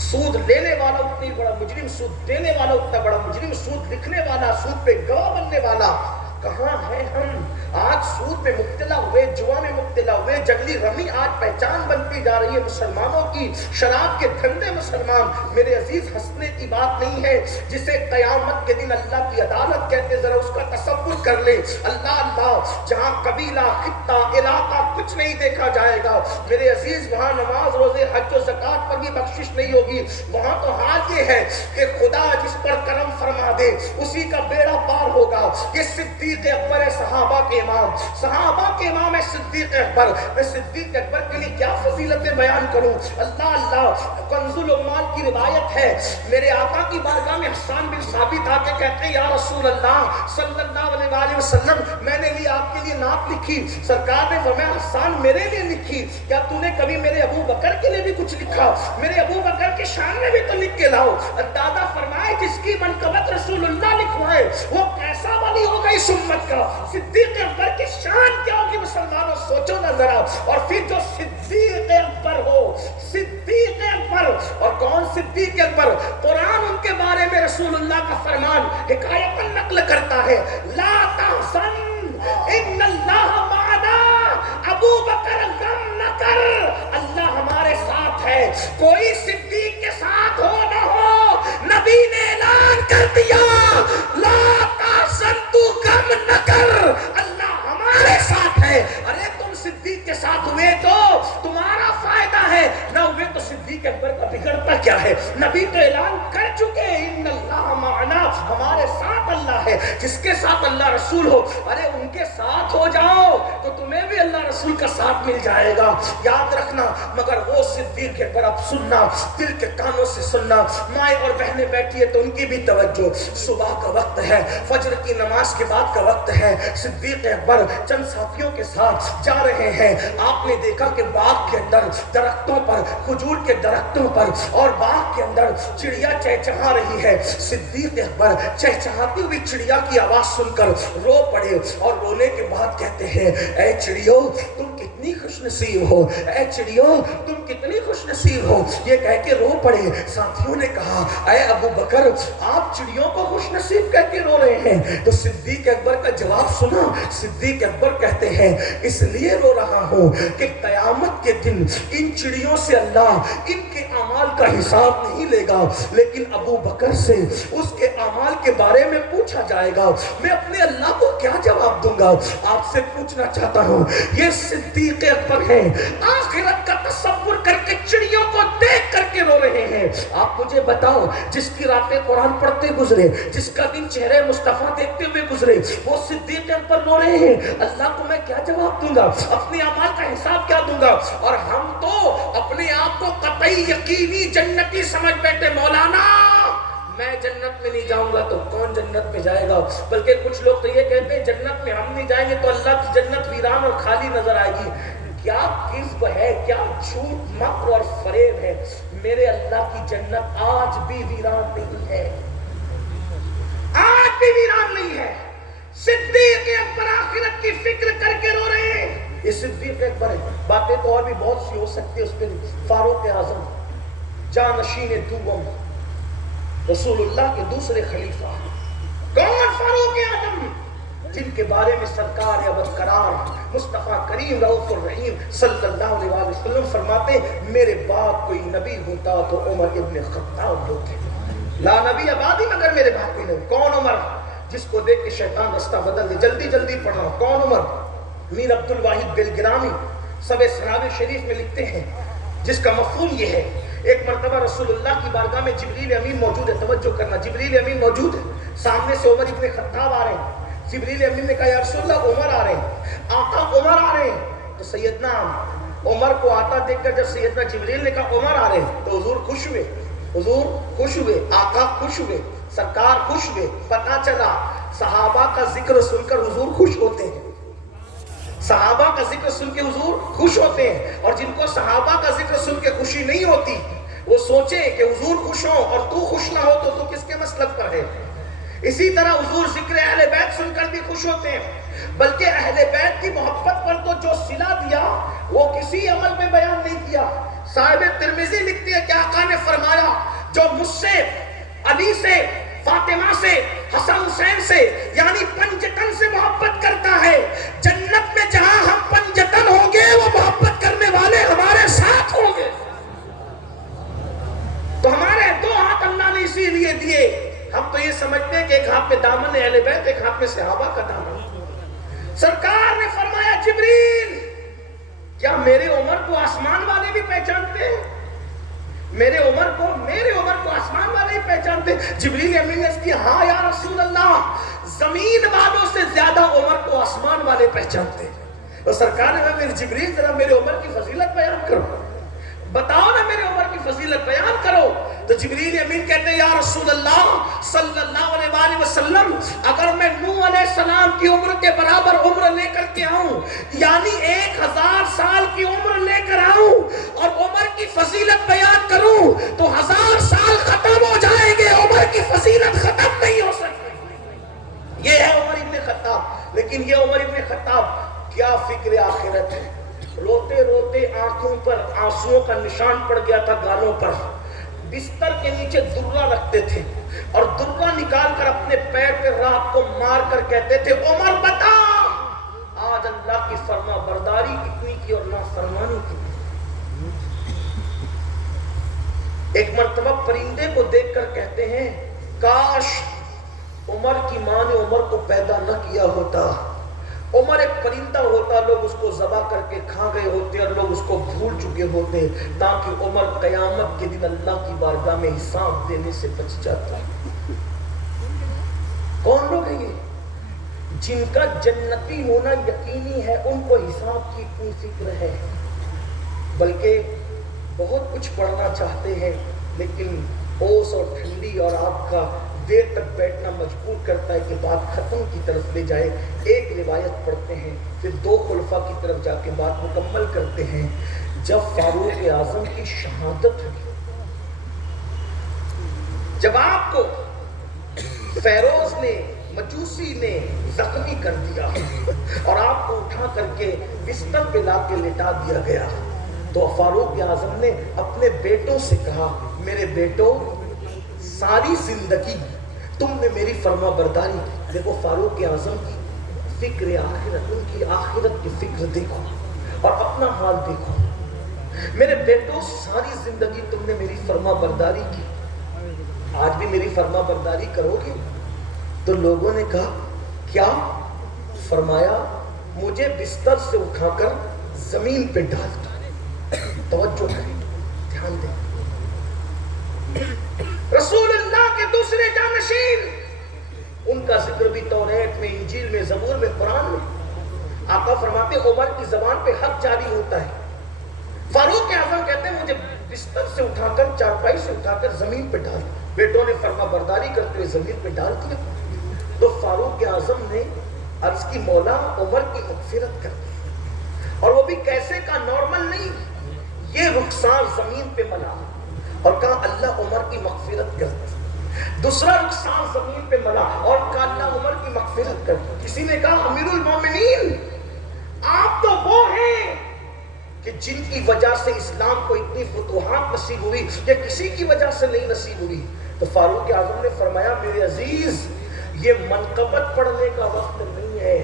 سود لینے والا اتنی بڑا مجرم، سود دینے والا اتنا بڑا مجرم، سود لکھنے والا، سود پہ گواہ بننے والا، کہاں ہیں ہم؟ آج سود میں مبتلا ہوئے، جوا میں مبتلا ہوئے، جنگلی رمی آج پہچان بنتی جا رہی ہے مسلمانوں کی، شراب کے دھندے مسلمان۔ میرے عزیز ہنسنے کی بات نہیں ہے، جسے قیامت کے دن اللہ کی عدالت کہتے، ذرا اس کا تصور کر لیں۔ اللہ اللہ، جہاں قبیلہ، خطہ، علاقہ کچھ نہیں دیکھا جائے گا میرے عزیز، وہاں نماز، روزے، حج و زکوٰۃ پر بھی بخشش نہیں ہوگی۔ وہاں تو حال یہ ہے کہ خدا جس پر کرم فرما دے اسی کا بیڑا پار ہوگا۔ یہ صدیق اکبر ہے، صحابہ کے امام، صحابہ کے امام ہے صدیق اکبر۔ میں صدیق اکبر کے لیے کیا فضیلتیں بیان کروں؟ اللہ اللہ، کنز العمال کی روایت ہے، میرے آقا کی بارگاہ میں حسان بن ثابت آ کے کہتے ہیں یا رسول اللہ صلی اللہ علیہ وآلہ وسلم، میں نے لی آپ کے لیے نعت لکھی۔ سرکار نے فرمایا حسان میرے لیے لکھی؟ کیا تو نے کبھی میرے ابو بکر کے لیے بھی کچھ لکھا؟ میرے ابو بکر کے شان میں بھی تو لکھ کے لاؤ۔ دادا فرمائے جس کی منقبت رسول اللہ لکھوائے وہ کیسا ولی ہوگا اس امت کا؟ صدیق اکبر کی شان کیا ہوگی مسلمانوں، سوچو نہ ذرا۔ اور پھر جو صدیق اکبر ہو، صدیق اکبر، اور کون صدیق اکبر؟ قرآن ان کے بارے میں رسول اللہ کا فرمان حکایت نقل کرتا ہے، لا تحزن ان اللہ معنا، ابو بکر غم نہ کر، اللہ ہمارے ساتھ ہے۔ کوئی صدیق کے ساتھ ہو نہ ہو، نبی نے اعلان کر دیا لا تحزن، تو غم نہ کر، اللہ ہمارے ساتھ ہے۔ ارے تم صدیق کے ساتھ ہوئے تو تمہارا فائدہ ہے، نہ ہوئے تو صدیق اکبر کا بگڑتا کیا ہے؟ نبی تو اعلان کر چکے ان اللہ معنا، ہمارے ساتھ اللہ ہے۔ جس کے ساتھ اللہ رسول ہو، ارے ان کے ساتھ ہو جاؤ تو تمہیں بھی اللہ رسول کا ساتھ مل جائے گا، یاد رکھنا۔ مگر وہ صدیق اکبر، اب سننا، دل کے کانوں سے سننا، مائیں اور بہنیں بیٹھی ہے تو ان کی بھی توجہ، صبح کا وقت ہے، فجر کی نماز کے بعد کا وقت ہے، صدیق اکبر چند ساتھیوں کے ساتھ جا رہے ہیں۔ آپ نے دیکھا کہ باغ کے اندر درختوں پر، کھجور کے درختوں پر اور باغ کے اندر چڑیا چہچہا رہی ہے۔ صدیق اکبر چہچہاتی ہوئی چڑیا کی آواز سن کر رو پڑے اور رونے کے بعد کہتے ہیں اے چڑیو تم کتنی خوش نصیب ہو، اے چڑیو تم کتنی خوش نصیب ہو، یہ کہہ کے رو پڑے۔ ساتھیوں نے کہا اے ابو بکر آپ چڑیوں کو خوش نصیب کہہ کے رو رہے ہیں؟ تو صدیق اکبر کا جواب سنا۔ صدیق اکبر کہتے ہیں اس لیے رو رہا ہوں کہ قیامت کے دن ان چڑیوں سے اللہ ان کے اعمال کا حساب نہیں لے گا، لیکن ابو بکر سے اس کے اعمال کے بارے میں پوچھا جائے گا۔ میں اپنے اللہ کو کیا جواب دوں گا؟ آپ سے پوچھنا چاہتا ہوں، یہ صدیق اکبر ہیں، آخرت کا تصور کر کے چڑیوں کو دیکھ کر کے رو رہے ہیں، ہیں. آپ مجھے بتاؤ جس کی راتیں قرآن پڑھتے گزرے, جس کا دن چہرے مصطفیٰ دیکھتے ہوئے گزرے, وہ صدیق اکبر رو رہے ہیں. اللہ کو میں کیا جواب دوں گا, اپنے اعمال کا حساب کیا دوں گا؟ اور ہم تو اپنے آپ کو قطعی یقینی جنتی سمجھ بیٹھے. مولانا میں جنت میں نہیں جاؤں گا تو کون جنت میں جائے گا؟ بلکہ کچھ لوگ تو یہ کہتے ہیں جنت میں ہم نہیں جائیں گے تو اللہ کی جنت ویران اور خالی نظر آئے گی. کیا کذب ہے, کیا جھوٹ, مکر اور فریب ہے. میرے اللہ کی جنت آج بھی ویران نہیں ہے, آج بھی ویران نہیں ہے. صدیق اکبر آخرت کی فکر کر کے رو رہے ہیں. یہ صدیق اکبر ہے. باتیں تو اور بھی بہت سی ہو سکتی ہے اس پہ. فاروق اعظم جانشین دوم, رسول اللہ کے دوسرے خلیفہ. کون فاروق اعظم؟ جن کے بارے میں سرکار ابد قرار مصطفیٰ کریم رؤوف الرحیم صلی اللہ علیہ وسلم فرماتے میرے بعد کوئی نبی ہوتا تو عمر ابن خطاب ہوتے. لا نبی آبادی مگر میرے بعد کوئی نبی. کون عمر؟ جس کو دیکھ کے شیطان رستہ بدل دے. جلدی جلدی پڑھنا. کون عمر؟ میر عبد الواحد بلگرامی سب سناب شریف میں لکھتے ہیں جس کا مفہوم یہ ہے. ایک مرتبہ رسول اللہ کی بارگاہ میں جبریل امین موجود ہے. توجہ کرنا, جبریل امین موجود ہے. سامنے سے عمر ابن خطاب آ رہے ہیں. جبریل امین نے کہا یا رسول اللہ عمر آ رہے ہیں, آقا عمر آ رہے ہیں. تو سیدنا عمر کو آتا دیکھ کر جب سیدنا جبریل نے کہا عمر آ رہے ہیں تو حضور خوش ہوئے. حضور خوش ہوئے, آقا خوش ہوئے, سرکار خوش ہوئے. پتہ چلا صحابہ کا ذکر سن کر حضور خوش ہوتے ہیں. صحابہ کا ذکر سن کے حضور خوش ہوتے ہیں. اور جن کو صحابہ کا ذکر سن کے خوشی نہیں ہوتی وہ سوچے کہ حضور خوش ہو اور تو خوش نہ ہو تو کس کے مسلک پر ہے. اسی طرح حضور ذکر اہل بیت سن کر بھی خوش ہوتے ہیں. بلکہ اہل بیت کی محبت پر تو جو صلہ دیا وہ کسی عمل میں بیان نہیں کیا. صاحب ترمذی لکھتے ہیں کہ آقا نے فرمایا جو مجھ سے, علی سے, فاطمہ سے, حسن حسین سے یعنی پنجتن سے محبت کرتا ہے, جنت میں جہاں ہم پنجتن ہوں گے وہ محبت کرنے والے ہمارے ساتھ ہوں گے. تو ہمارے دو ہاتھ اللہ نے اسی لیے دیے. ہم تو یہ سمجھتے ہیں کہ ایک ہاتھ میں دامن ہے اہل بیت, ایک ہاتھ میں صحابہ کا دامن. سرکار نے فرمایا جبریل کیا میرے عمر کو آسمان والے بھی پہچانتے ہیں؟ میرے عمر کو آسمان والے ہی پہچانتے. جبریل امین نے کہا ہاں یا رسول اللہ, زمین والوں سے زیادہ عمر کو آسمان والے پہچانتے. اور سرکار نے کہا جبریل ذرا میرے عمر کی فضیلت بیان کرو, بتاؤ نا میرے عمر کی فضیلت بیان کرو. تو جبریل امین کہتے ہیں یا رسول اللہ صلی اللہ علیہ وآلہ وسلم اگر میں نوح علیہ السلام کی عمر کے برابر عمر لے کر کے آؤں یعنی 1000 سال کی عمر لے کر آؤں اور عمر کی فضیلت بیان کروں تو 1000 سال ختم ہو جائیں گے, عمر کی فضیلت ختم نہیں ہو سکتی. یہ ہے عمر ابن خطاب. لیکن یہ عمر ابن خطاب کیا فکر آخرت ہے. روتے روتے آنکھوں پر آنسوؤں کا نشان پڑ گیا تھا, گالوں پر. بستر کے نیچے درہ رکھتے تھے اور درہ نکال کر اپنے پیر پہ رات کو مار کر کہتے تھے عمر بتا آج اللہ کی فرما برداری کتنی کی اور نافرمانی کتنی. ایک مرتبہ پرندے کو دیکھ کر کہتے ہیں کاش عمر کی ماں نے عمر کو پیدا نہ کیا ہوتا. عمر ایک پرندہ ہوتا, لوگ اس کو ذبح کر کے کھا گئے ہوتے اور لوگ اس کو بھول چکے ہوتے تاکہ عمر قیامت کے دن اللہ کی بارگاہ میں حساب دینے سے بچ جاتا. کون لوگ ہیں یہ جن کا جنتی ہونا یقینی ہے, ان کو حساب کی اتنی فکر ہے. بلکہ بہت کچھ پڑھنا چاہتے ہیں لیکن اوس اور ٹھنڈی اور آپ کا دیر تک بیٹھنا مجبور کرتا ہے کہ بات ختم کی طرف لے جائے. ایک روایت پڑھتے ہیں پھر 2 خلفاء کی طرف جا کے بات مکمل کرتے ہیں. جب فاروق اعظم کی شہادت ہوئی, جب آپ کو فیروز نے مجوسی نے زخمی کر دیا اور آپ کو اٹھا کر کے بستر پہ لا کے لٹا دیا گیا تو فاروق اعظم نے اپنے بیٹوں سے کہا میرے بیٹوں ساری زندگی تم نے میری فرما برداری کی. دیکھو فاروق اعظم کی فکر آخرت, ان کی آخرت کی فکر دیکھو اور اپنا حال دیکھو. میرے بیٹوں ساری زندگی تم نے میری فرما برداری کی, آج بھی میری فرما برداری کرو گے؟ تو لوگوں نے کہا کیا؟ فرمایا مجھے بستر سے اٹھا کر زمین پہ ڈال دو. توجہ کریں, دھیان دیں. انجیل میں، زبور میں، قرآن میں آقا فرماتے ہیں عمر کی زبان پہ حق جاری ہوتا ہے. فاروق اعظم کہتے ہیں مجھے بستر سے اٹھا کر، چارپائی سے اٹھا کر زمین پہ ڈال. بیٹوں نے فرما برداری کرتے ہوئے زمین پہ ڈال دیا. تو فاروق اعظم نے عرض کی مولا عمر کی مغفرت کر دی. اور وہ بھی کیسے کا، نارمل نہیں، یہ رخسار زمین پہ ملا اور کہا اللہ عمر کی مغفرت کر دی. دوسرا رخسار زمین پہ ملا اور کہا اللہ عمر کی مغفرت کر دی. کسی نے کہا امیر المومنین آپ تو وہ ہیں کہ جن کی وجہ سے اسلام کو اتنی فتوحات نصیب ہوئی، یہ کسی کی وجہ سے نہیں نصیب ہوئی. تو فاروق اعظم نے فرمایا میرے عزیز یہ منقبت پڑھنے کا وقت نہیں ہے.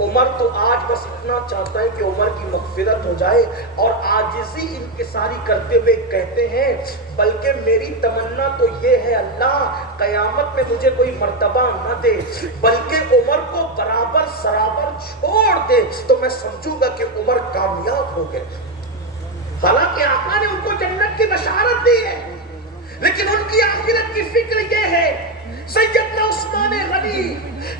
عمر تو آج بس اتنا چاہتا ہے کہ عمر کی مغفرت ہو جائے، اور عاجزی انکساری کرتے ہوئے کہتے ہیں بلکہ میری تمنا تو یہ ہے اللہ قیامت میں مجھے کوئی مرتبہ نہ دے، بلکہ عمر کو برابر سرابر چھوڑ دے تو میں سمجھوں گا کہ عمر کامیاب ہو گئے. حالانکہ آقا نے ان کو جنت کی بشارت دی ہے، لیکن ان کی آخرت کی فکر یہ ہے. سیدنا عثمان غنی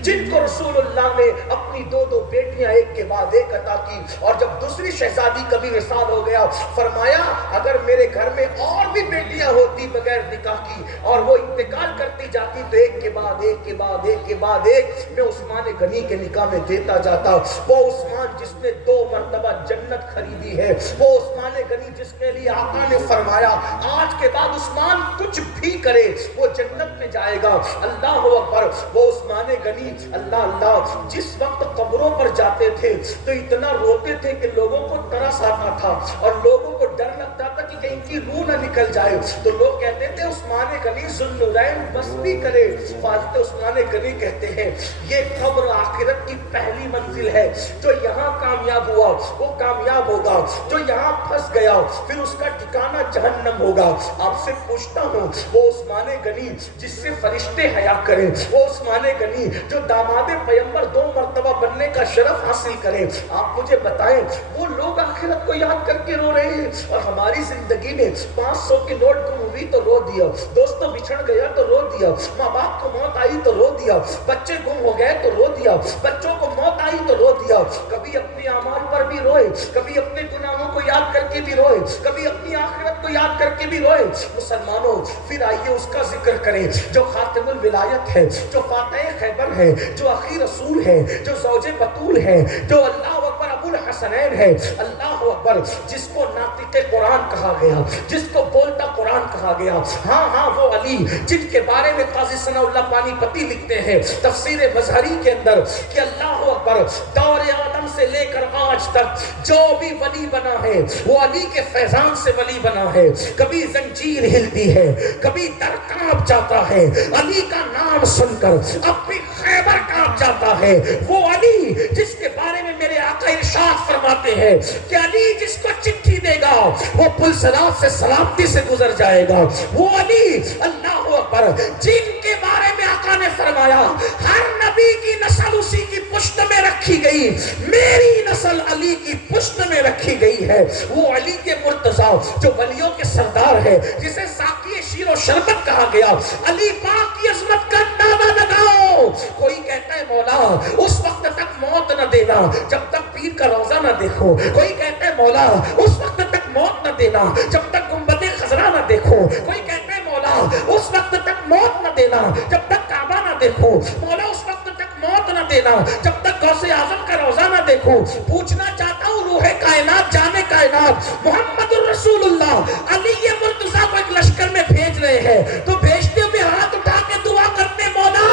جن کو رسول اللہ نے اپنی دو بیٹیاں ایک کے بعد ایک عطا کی، اور جب دوسری شہزادی کا بھی وصال ہو گیا فرمایا اگر میرے گھر میں اور بھی بیٹیاں ہوتی بغیر نکاح کی اور وہ انتقال کرتی جاتی تو ایک کے بعد ایک کے بعد ایک کے بعد ایک میں عثمان غنی کے نکاح میں دیتا جاتا. وہ عثمان جس نے 2 مرتبہ جنت خریدی ہے، وہ عثمان غنی جس کے لیے آقا نے فرمایا آج کے بعد عثمان کچھ بھی کرے وہ جنت میں جائے گا. اللہ اکبر. وہ عثمان غنی اللہ اللہ جس وقت قبروں پر جاتے تھے تو اتنا روتے تھے کہ لوگوں کو ترس آتا تھا اور لوگوں کو ڈر لگتا تھا کہ کہیں کی روح نہ نکل جائے. تو لوگ کہتے تھے عثمان غنی ذوالنورین بس بھی کرے. حضرت عثمان غنی کہتے ہیں یہ قبر آخرت کی پہلی منزل ہے. جو یہاں کامیاب ہوا وہ کامیاب ہوگا، جو یہاں پھنس گیا پھر اس کا ٹھکانہ جہنم ہوگا. آپ سے پوچھتا ہوں وہ عثمان غنی جس سے فرشتے حیا کریں، وہ عثمان غنی جو داماد پیغمبر 2 مرتبہ بننے کا شرف حاصل کریں، آپ مجھے بتائیں وہ لوگ آخرت کو یاد کر کے رو رہے ہیں اور ہماری زندگی میں 500 کی نوٹ گم ہوئی تو رو دیا، دوستوں بچھڑ گیا تو رو دیا، ماں باپ کو موت آئی تو رو دیا، بچے گم ہو گئے تو رو دیا، بچوں کو موت آئی تو رو دیا. کبھی اپنے اعمال پر بھی روئے، کبھی اپنے گناہوں کو یاد کر کے بھی روئے، کبھی اپنی آخرت کو یاد کر کے بھی روئے. مسلمانوں پھر آئیے اس کا ذکر کریں جو خاتم الولایت ہے، جو فاتح خیبر ہے، جو اخی رسول ہے، جو زوج بطول ہے، جو اللہ اکبر ابو الحسنین ہے. اللہ اکبر جس کو ناطق قرآن کہا گیا، جس کو بولتا قرآن کہا گیا. ہاں وہ علی جن کے بارے میں قاضی ثناء اللہ پانی پتی لکھتے ہیں تفسیر مظہری کے اندر کہ اللہ اکبر دور آدم سے لے کر آج تک جو بھی ولی بنا ہے وہ علی کے فیضان سے ولی بنا ہے. کبھی زنجیر ہلتی ہے، کبھی در کانپ جاتا ہے، علی کا نام سن کر اب بھی خیبر کانپ جاتا ہے. وہ علی جس کے بارے میں میرے آقا ارشاد فرماتے ہیں کہ علی جس کو چٹھی دے گا وہ پل صراط سے سلامتی سے گزر جائے گا. وہ علی اللہ اکبر جن کے بارے میں آقا نے فرمایا ہر نبی کی نسل اسی کی پشت میں رکھی گئی، میری نسل علی کی پشت میں رکھی گئی ہے. وہ علی کے مرتضیٰ جو ولیوں کے سردار ہے، جسے ساقی شیر و شربت کہا گیا، علی پاک کی عظمت کا اندازہ لگاؤ. کوئی کہتا ہے مولا اس وقت تک موت نہ دینا جب تک پیر کا روزہ نہ دیکھو. کوئی کہتا ہے مولا اس وقت تک موت نہ دینا جب تک گنبد خضرا نہ دیکھو. کوئی کہتا ہے مولا اس وقت تک موت نہ دینا جب تک کعبہ نہ دیکھو. مولا اس وقت تک موت نہ دینا جب تک غوث اعظم کا روزہ نہ دیکھو. پوچھنا چاہتا ہوں روح کائنات جانے کائنات محمد الرسول اللہ علی مرتضیٰ کو ایک لشکر میں بھیج رہے ہیں تو بھیجتے ہوئے ہاتھ اٹھا کے دعا کرتے مولا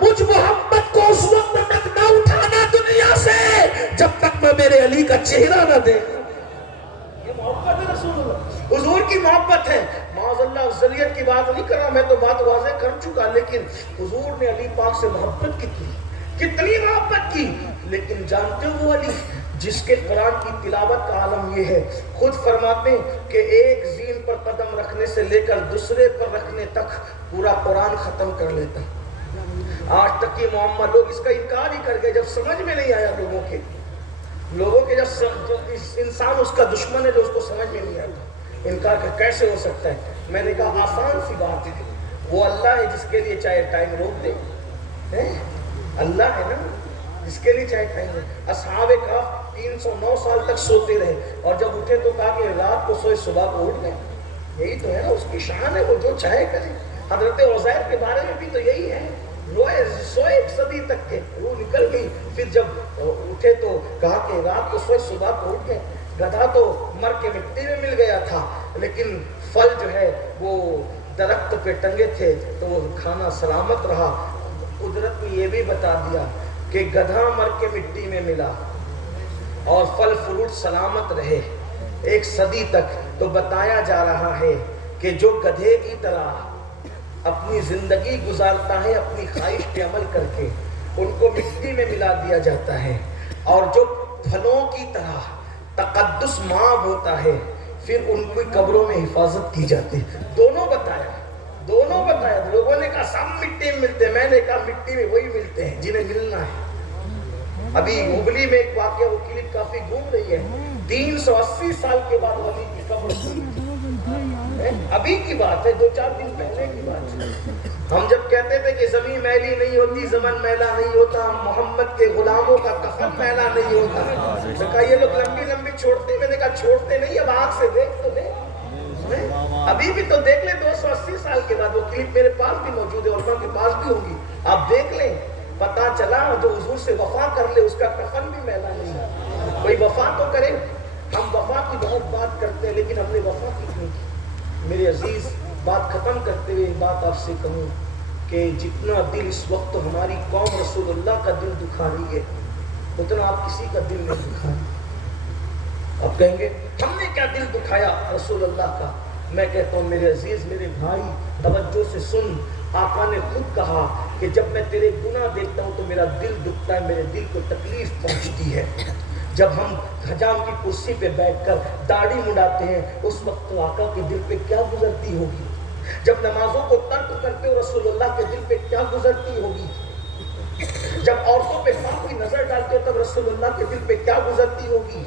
مجھ محمد کو اس وقت تک نہ اٹھانا دنیا سے جب تک میں میرے علی کا چہرہ نہ دیکھوں. یہ محبت ہے رسول اللہ، حضور کی محبت ہے. معاذ اللہ افضلیت کی بات نہیں کر رہا، میں تو بات واضح کر چکا، لیکن حضور نے علی پاک سے محبت کتنی محبت کی. لیکن جانتے ہو وہ علی جس کے قرآن کی تلاوت کا عالم یہ ہے، خود فرماتے ہیں کہ ایک زین پر قدم رکھنے سے لے کر دوسرے پر رکھنے تک پورا قرآن ختم کر لیتا. آج تک یہ معمہ لوگ اس کا انکار ہی کر گئے جب سمجھ میں نہیں آیا لوگوں کے جب انسان اس کا دشمن ہے جو اس کو سمجھ میں نہیں آتا انکار کر کیسے ہو سکتا ہے. میں نے کہا آسان سی بات ہے، وہ اللہ ہے جس کے لیے چاہے ٹائم روک دے. اللہ ہے نا، جس کے لیے چائے کھائیں گے. اصحاب کہف 309 سال تک سوتے رہے اور جب اٹھے تو کہا کہ رات کو سوئے صبح کو اٹھ گئے. یہی تو ہے نا اس کی شان ہے, وہ جو چاہے کرے. حضرت عزیر کے بارے میں بھی تو یہی ہے, روئے سوئے 1 صدی تک کے, روح نکل گئی, پھر جب اٹھے تو کہا کہ رات کو سوئے صبح کو اٹھ گئے. گدھا تو مر کے مٹی میں مل گیا تھا, لیکن پھل جو ہے وہ درخت پہ ٹنگے تھے تو وہ کھانا سلامت رہا. قدرت نے یہ بھی بتا دیا کہ گدھا مر کے مٹی میں ملا اور پھل فروٹ سلامت رہے 1 صدی تک. تو بتایا جا رہا ہے کہ جو گدھے کی طرح اپنی زندگی گزارتا ہے اپنی خواہش پہ عمل کر کے, ان کو مٹی میں ملا دیا جاتا ہے, اور جو پھلوں کی طرح تقدس مآب ہوتا ہے پھر ان کی قبروں میں حفاظت کی جاتی. دونوں بتایا. لوگوں نے کہا سب مٹی میں ملتے ہیں, میں نے کہا مٹی میں وہی ملتے ہیں جنہیں ملنا ہے. ابھی ہبلی میں ایک واقعہ, وہ کلپ کافی گھوم رہی ہے, 380 سال کے بعد ولی کی قبر کھلی. ابھی کی بات ہے, 2-4 دن پہلے کی بات ہے. ہم جب کہتے تھے کہ زمین میلی نہیں ہوتی, زمن میلا نہیں ہوتا, محمد کے غلاموں کا کفن میلا نہیں ہوتا, تو کہا یہ لوگ لمبی لمبی چھوڑتے, میں نے کہا چھوڑتے نہیں, اب آنکھ سے دیکھ تو لے. ابھی بھی تو دیکھ لیں 280 سال کے بعد. وہ کلپ میرے پاس بھی موجود ہے, علماء کے پاس بھی ہوگی, آپ دیکھ لیں. پتا چلا جو حضور سے وفا کر لے اس کا کفن بھی میلا نہیں ہے. کوئی وفا تو کرے. ہم وفا کی بہت بات کرتے ہیں لیکن ہم نے وفا کی نہیں کی. میرے عزیز, بات ختم کرتے ہوئے بات آپ سے کہوں کہ جتنا دل اس وقت ہماری قوم رسول اللہ کا دل دکھا رہی ہے اتنا آپ کسی کا دل نہیں دکھا رہے. آپ کہیں گے ہم نے کیا دل دکھایا رسول اللہ کا. میں کہتا ہوں میرے عزیز, میرے بھائی, توجہ سے سن. آقا نے خود کہا کہ جب میں تیرے گناہ دیکھتا ہوں تو میرا دل دکھتا ہے, میرے دل کو تکلیف پہنچتی ہے. جب ہم حجام کی کرسی پہ بیٹھ کر داڑھی مڈاتے ہیں اس وقت تو آقا کے دل پہ کیا گزرتی ہوگی. جب نمازوں کو ترک کرتے ہو رسول اللہ کے دل پہ کیا گزرتی ہوگی. جب عورتوں پہ پاک کی نظر ڈالتے ہو تب رسول اللہ کے دل پہ کیا گزرتی ہوگی.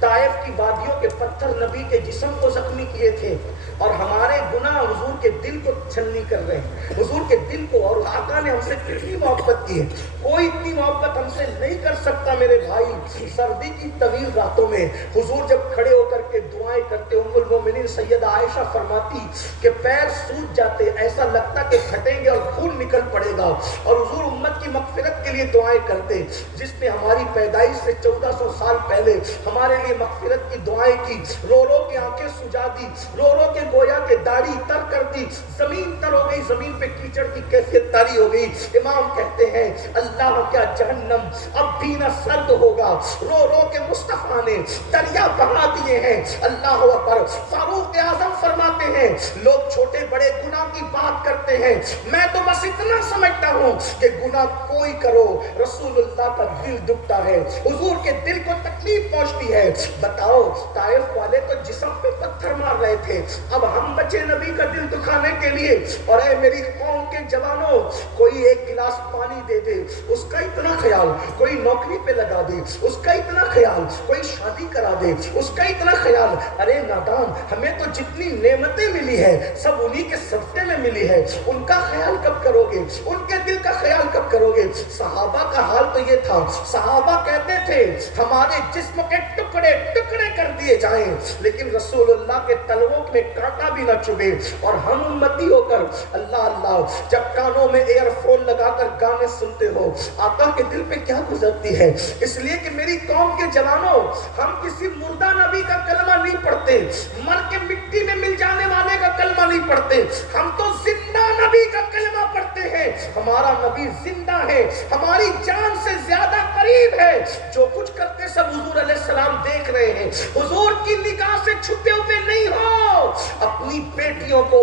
طائف کی وادیوں کے پتھر نبی کے جسم کو زخمی کیے تھے اور ہمارے گناہ حضور کے دل کو چھلنی کر رہے ہیں, حضور کے دل کو. اور آقا نے ہم سے کتنی محبت کی ہے, کوئی اتنی محبت ہم سے نہیں کر سکتا میرے بھائی. سردی کی طویل راتوں میں حضور جب کھڑے ہو کر کے دعائیں کرتے, ام المومنین سیدہ عائشہ فرماتی کہ پیر سوج جاتے, ایسا لگتا کہ پھٹیں گے اور خون نکل پڑے گا, اور حضور امت کی مغفرت کے لیے دعائیں کرتے. جس نے ہماری پیدائش سے 1400 سال پہلے ہمارے لیے مغفرت کی دعائیں کی, رو رو کے آنکھیں سجا دی, رو رو کے گویا کے داڑھی تر کر دی, زمین تر ہو گئی, زمین پہ کیچڑ کی کیفیت تاری ہو گئی. امام کہتے ہیں اللہ کیا جہنم اب بھی نہ سرد ہوگا, رو رو کے مصطفیٰ نے دریا بہا دیے ہیں. اللہ اکبر. فاروق اعظم فرماتے ہیں لوگ چھوٹے بڑے گناہ کی بات کرتے ہیں, میں تو بس اتنا سمجھتا ہوں کہ گناہ کوئی کرو رسول اللہ کا دل دکھتا ہے, حضور کے دل کو تکلیف پہنچتی ہے. بتاؤ طائف والے تو جسم پہ پتھر مار رہے تھے, اب ہم بچے نبی کا دل دکھانے کے لیے. اور اے میری قوم کے جوانوں, کوئی 1 گلاس پانی دے دے اس کا اتنا خیال, کوئی نوکری پہ لگا دے اس کا اتنا خیال, کوئی شادی کرا دے اس کا اتنا خیال. ارے نادان, ہمیں تو جتنی نعمتیں ملی ہے سب انہی کے صدقے میں ملی ہے, ان کا خیال کب کرو گے, ان کے دل کا خیال کب کرو گے. صحابہ کا حال تو یہ تھا, صحابہ کہتے تھے ہمارے جسم کے ٹکڑے ٹکڑے کر دیے جائیں لیکن رسول اللہ کے تلووں میں کانٹا بھی نہ چبھے. اور ہم امتی ہو کر اللہ اللہ جب کانوں میں ایئر فون لگا کر گانے سنتے ہو آقا کے دل پہ کیا گزرتی ہے. اس لیے کہ میری قوم کے جوانوں, ہم کسی مردہ نبی کا کلمہ نہیں پڑھتے, مر کے مٹی میں مل جانے والے کا کلمہ نہیں پڑھتے, ہم تو زندہ نبی کا کلمہ پڑھتے ہیں. ہمارا نبی زندہ ہے, ہماری جان سے زیادہ قریب ہے. جو کچھ کرتے سب حضور علیہ السلام دیکھ رہے ہیں. حضور کی نگاہ سے چھپے ہوئے نہیں ہو. اپنی بیٹیوں کو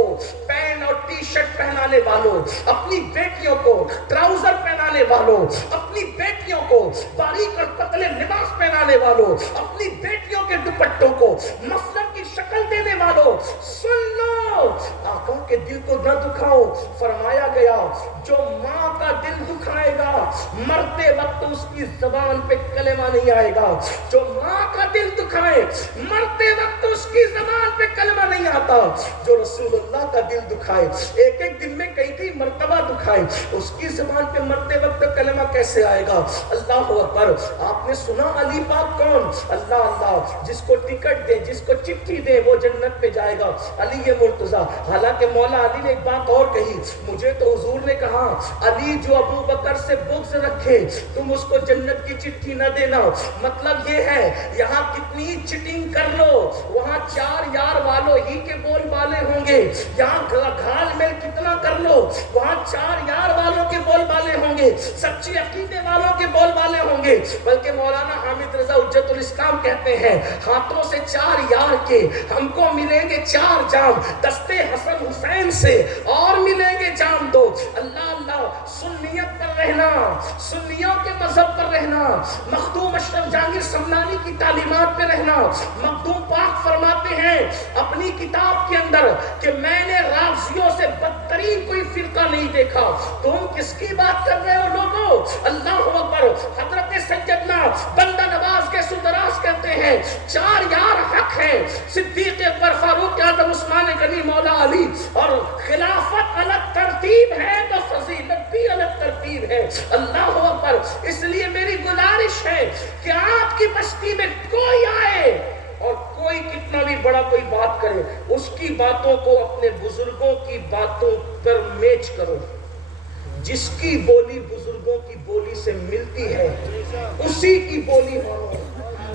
پین اور ٹی شرٹ پہنانے والوں, اپنی بیٹیوں کو ٹراؤزر پہنانے والوں, اپنی بیٹیوں کو باریک اور پتلے لباس پہنانے والوں, اپنی بیٹیوں کے دوپٹوں کو مفلر کی شکل دینے والوں, سن لو آقا کے دل کو نہ دکھاؤ. فرمایا گیا جو ماں کا دل دکھائے گا مرتے وقت اس کی زبان پہ کلمہ نہیں آئے گا. جو ماں کا دل دکھائے مرتے وقت اس کی زبان پہ کلمہ نہیں آتا، جو رسول اللہ کا دل دکھائے، ایک ایک دن میں کئی کئی مرتبہ دکھائے، اس کی زبان پہ مرتے وقت کلمہ کیسے آئے گا؟ اللہ اکبر۔ آپ نے سنا علی پاک کون؟ اللہ اللہ، جس کو ٹکٹ دے، جس کو چٹھی دے وہ جنت پہ جائے گا، علی مرتضیٰ۔ حالانکہ مولا علی نے ایک بات اور کہی، مجھے تو حضور نے کہا علی جو ابو بکر سے بغض رکھے تم اس کو جنت کی چٹھی نہ دینا۔ مطلب یہ ہے یہاں کتنی چٹنگ کر لو وہاں چار یار والوں ہی کے بول بالے ہوں گے، یہاں گھال میل کتنا کر لو وہاں چار یار والوں کے بول بالے ہوں گے، سچے عقیدے والوں کے بول بالے ہوں گے۔ بلکہ مولانا حامد رضا حجت الاسلام کہتے ہیں ہاتھوں سے چار یار کے ہم کو ملیں گے چار جام، دستے حسن حسین سے اور ملیں گے جام دو۔ اللہ اللہ، سنیت پر رہنا، سنیوں کے مذہب پر رہنا، مخدوم اشرف جہانگیر سمنانی کی تعلیمات پہ رہنا۔ مخدوم پاک فرماتے ہیں اپنی کتاب کے اندر کہ میں نے رافضیوں سے بدترین کوئی فرقہ نہیں دیکھا۔ تم کس کی بات کر رہے ہو لوگوں؟ اللہ اکبر۔ حضرت سیدنا بندہ نواز کے سدراس کہتے ہیں چار یار حق ہیں، صدیق اکبر، فاروق اعظم، عثمان غنی، مولا علی، اور خلافت الگ ترتیب ہے تو فضیلت بھی الگ ترتیب ہے۔ اللہ اکبر۔ اس لیے میری گزارش ہے کہ آپ کی بستی میں کوئی آئے اور کوئی کتنا بھی بڑا کوئی بات کرے، اس کی باتوں کو اپنے بزرگوں کی باتوں پر میچ کرو۔ جس کی بولی بزرگوں کی بولی سے ملتی ہے اسی کی بولی مانو،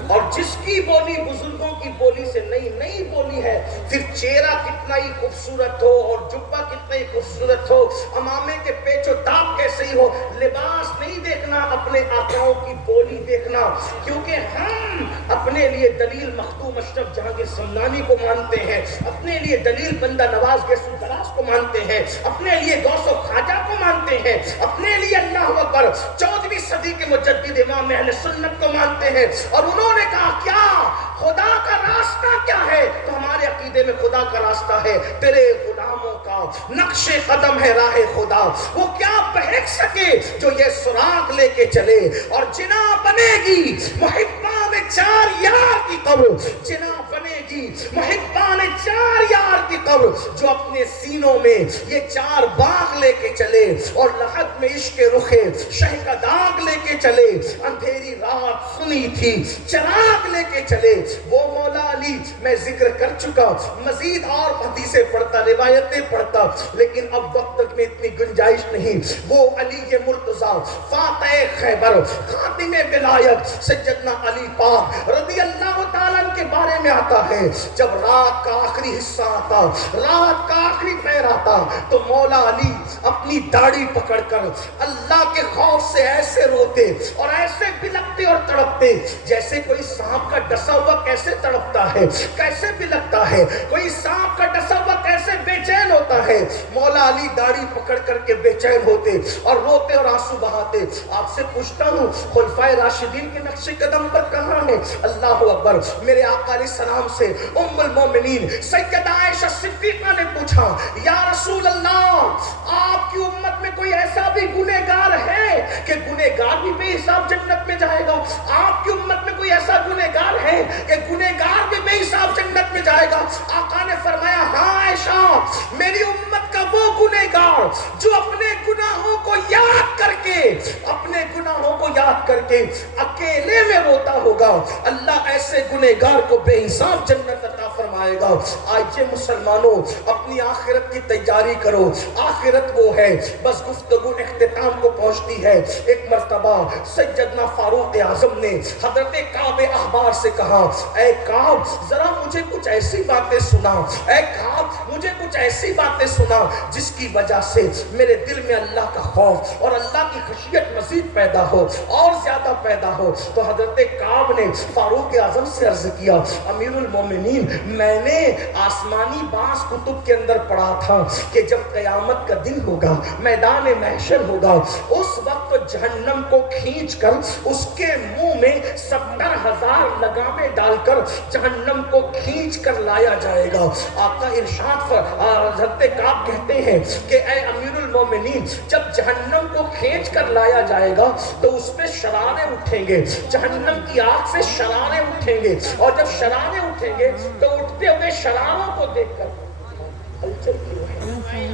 اور جس کی بولی بزرگوں کی بولی سے نئی بولی ہے، پھر چہرہ کتنا ہی خوبصورت ہو اور جبہ کتنا ہی خوبصورت ہو، امامے کے پیچ و تاب کیسے ہی ہو، لباس نہیں دیکھنا، اپنے آقاؤں کی بولی دیکھنا۔ کیونکہ ہم اپنے لیے دلیل مخدوم اشرف جہانگیر سمنانی کو مانتے ہیں، اپنے لیے دلیل بندہ نواز گیسو دراز کو مانتے ہیں، اپنے لیے غوث و خواجہ کو مانتے ہیں، اپنے لیے اللہ اکبر 14ویں صدی کے مجدد امام اہل سنت کو مانتے ہیں۔ اور انہوں نے کہا کیا خدا کا راستہ کیا ہے؟ تو ہمارے عقیدے میں خدا کا راستہ ہے تیرے غلاموں کا نقش قدم ہے راہ خدا، وہ کیا بہک سکے جو یہ سراغ لے کے چلے، اور جنا بنے گی محبان چار یار کی قبر، جنا بنے گی محبان چار یار کی قبر، جو اپنے سینوں میں یہ چار باغ لے کے چلے اور لحد میں عشق رخے شہ کا داغ لے کے چلے، اندھیری رات سنی تھی چراغ لے کے چلے۔ وہ مولا علی میں ذکر کر چکا، مزید اور حدیثیں پڑھتا، روایتیں پڑھتا، لیکن اب وقت میں اتنی گنجائش نہیں۔ وہ علی مرتضیٰ فاتح خیبر، خاتم ولایت، سیدنا علی پاک رضی اللہ تعالیٰ کے بارے میں آتا ہے جب رات کا آخری حصہ آتا، رات کا آخری پیر آتا، تو مولا علی اپنی داڑھی پکڑ کر اللہ کے خوف سے ایسے روتے اور ایسے بلکتے اور تڑپتے جیسے کوئی سانپ کا ڈسا ہوا کیسے تڑپتا ہے، کیسے بلکتا ہے، کوئی سانپ کا ڈسا ہوا کیسے بے چین ہوتا ہے، مولا علی داڑھی پکڑ کر کے بے چین ہوتے اور روتے اور آنسو بہاتے۔ آپ سے پوچھتا ہوں خلفائے راشدین کے نقش قدم پر کہاں ہے؟ اللہ اکبر۔ میرے آقا علیہ السلام سے ام المومنین سیدہ عائشہ صدیقہ نے پوچھا یا رسول اللہ، آپ کی امت میں کوئی ایسا بھی گنہگار ہے کہ گنہگار بھی بے حساب جنت میں جائے گا؟ آپ کی امت میں کوئی ایسا گنہگار ہے کہ گنہگار بھی بے حساب جنت میں جائے گا؟ آقا نے فرمایا ہاں عائشہ، میری امت کا وہ گنہگار جو اپنے گناہوں کو یاد کر کے، اپنے گناہوں کو یاد کر کے اکیلے میں روتا ہوگا، اللہ ایسے گنہگار کو بے حساب جنت عطا فرمائے گا۔ آج مسلمانوں اپنی آخرت کی تیاری کرو، آخرت وہ ہے۔ بس گفتگو اختتام کو پہنچتی ہے۔ ایک مرتبہ سیدنا فاروق اعظم نے حضرت کعب احبار سے کہا اے کعب ذرا مجھے کچھ ایسی باتیں سنا، اے کعب مجھے کچھ ایسی باتیں سنا جس کی وجہ سے میرے دل میں اللہ کا خوف اور اللہ کی خشیت مزید پیدا ہو اور زیادہ پیدا ہو۔ تو حضرت کعب نے فاروق اعظم سے عرض کیا امیر المومنین، میں نے آسمانی بعض کتب کے اندر پڑھا تھا کہ جب قیامت کا دن ہوگا، میدان محشر ہوگا، اس وقت جہنم کو کھینچ کر اس کے منہ میں 70,000 لگامیں ڈال کر جہنم کو کھینچ کر لایا جائے گا۔ آقا ارشاد حضرت کعب کہتے ہیں کہ اے امیر المومنین، جب جہنم کو کھینچ کر لایا جائے گا تو اس پہ شرارے اٹھیں گے، جہنم کی آگ سے شرارے اٹھیں گے، اور جب شرارے اٹھیں گے تو اٹھتے ہوئے شراروں کو دیکھ کر ہلچل کیوں ہے؟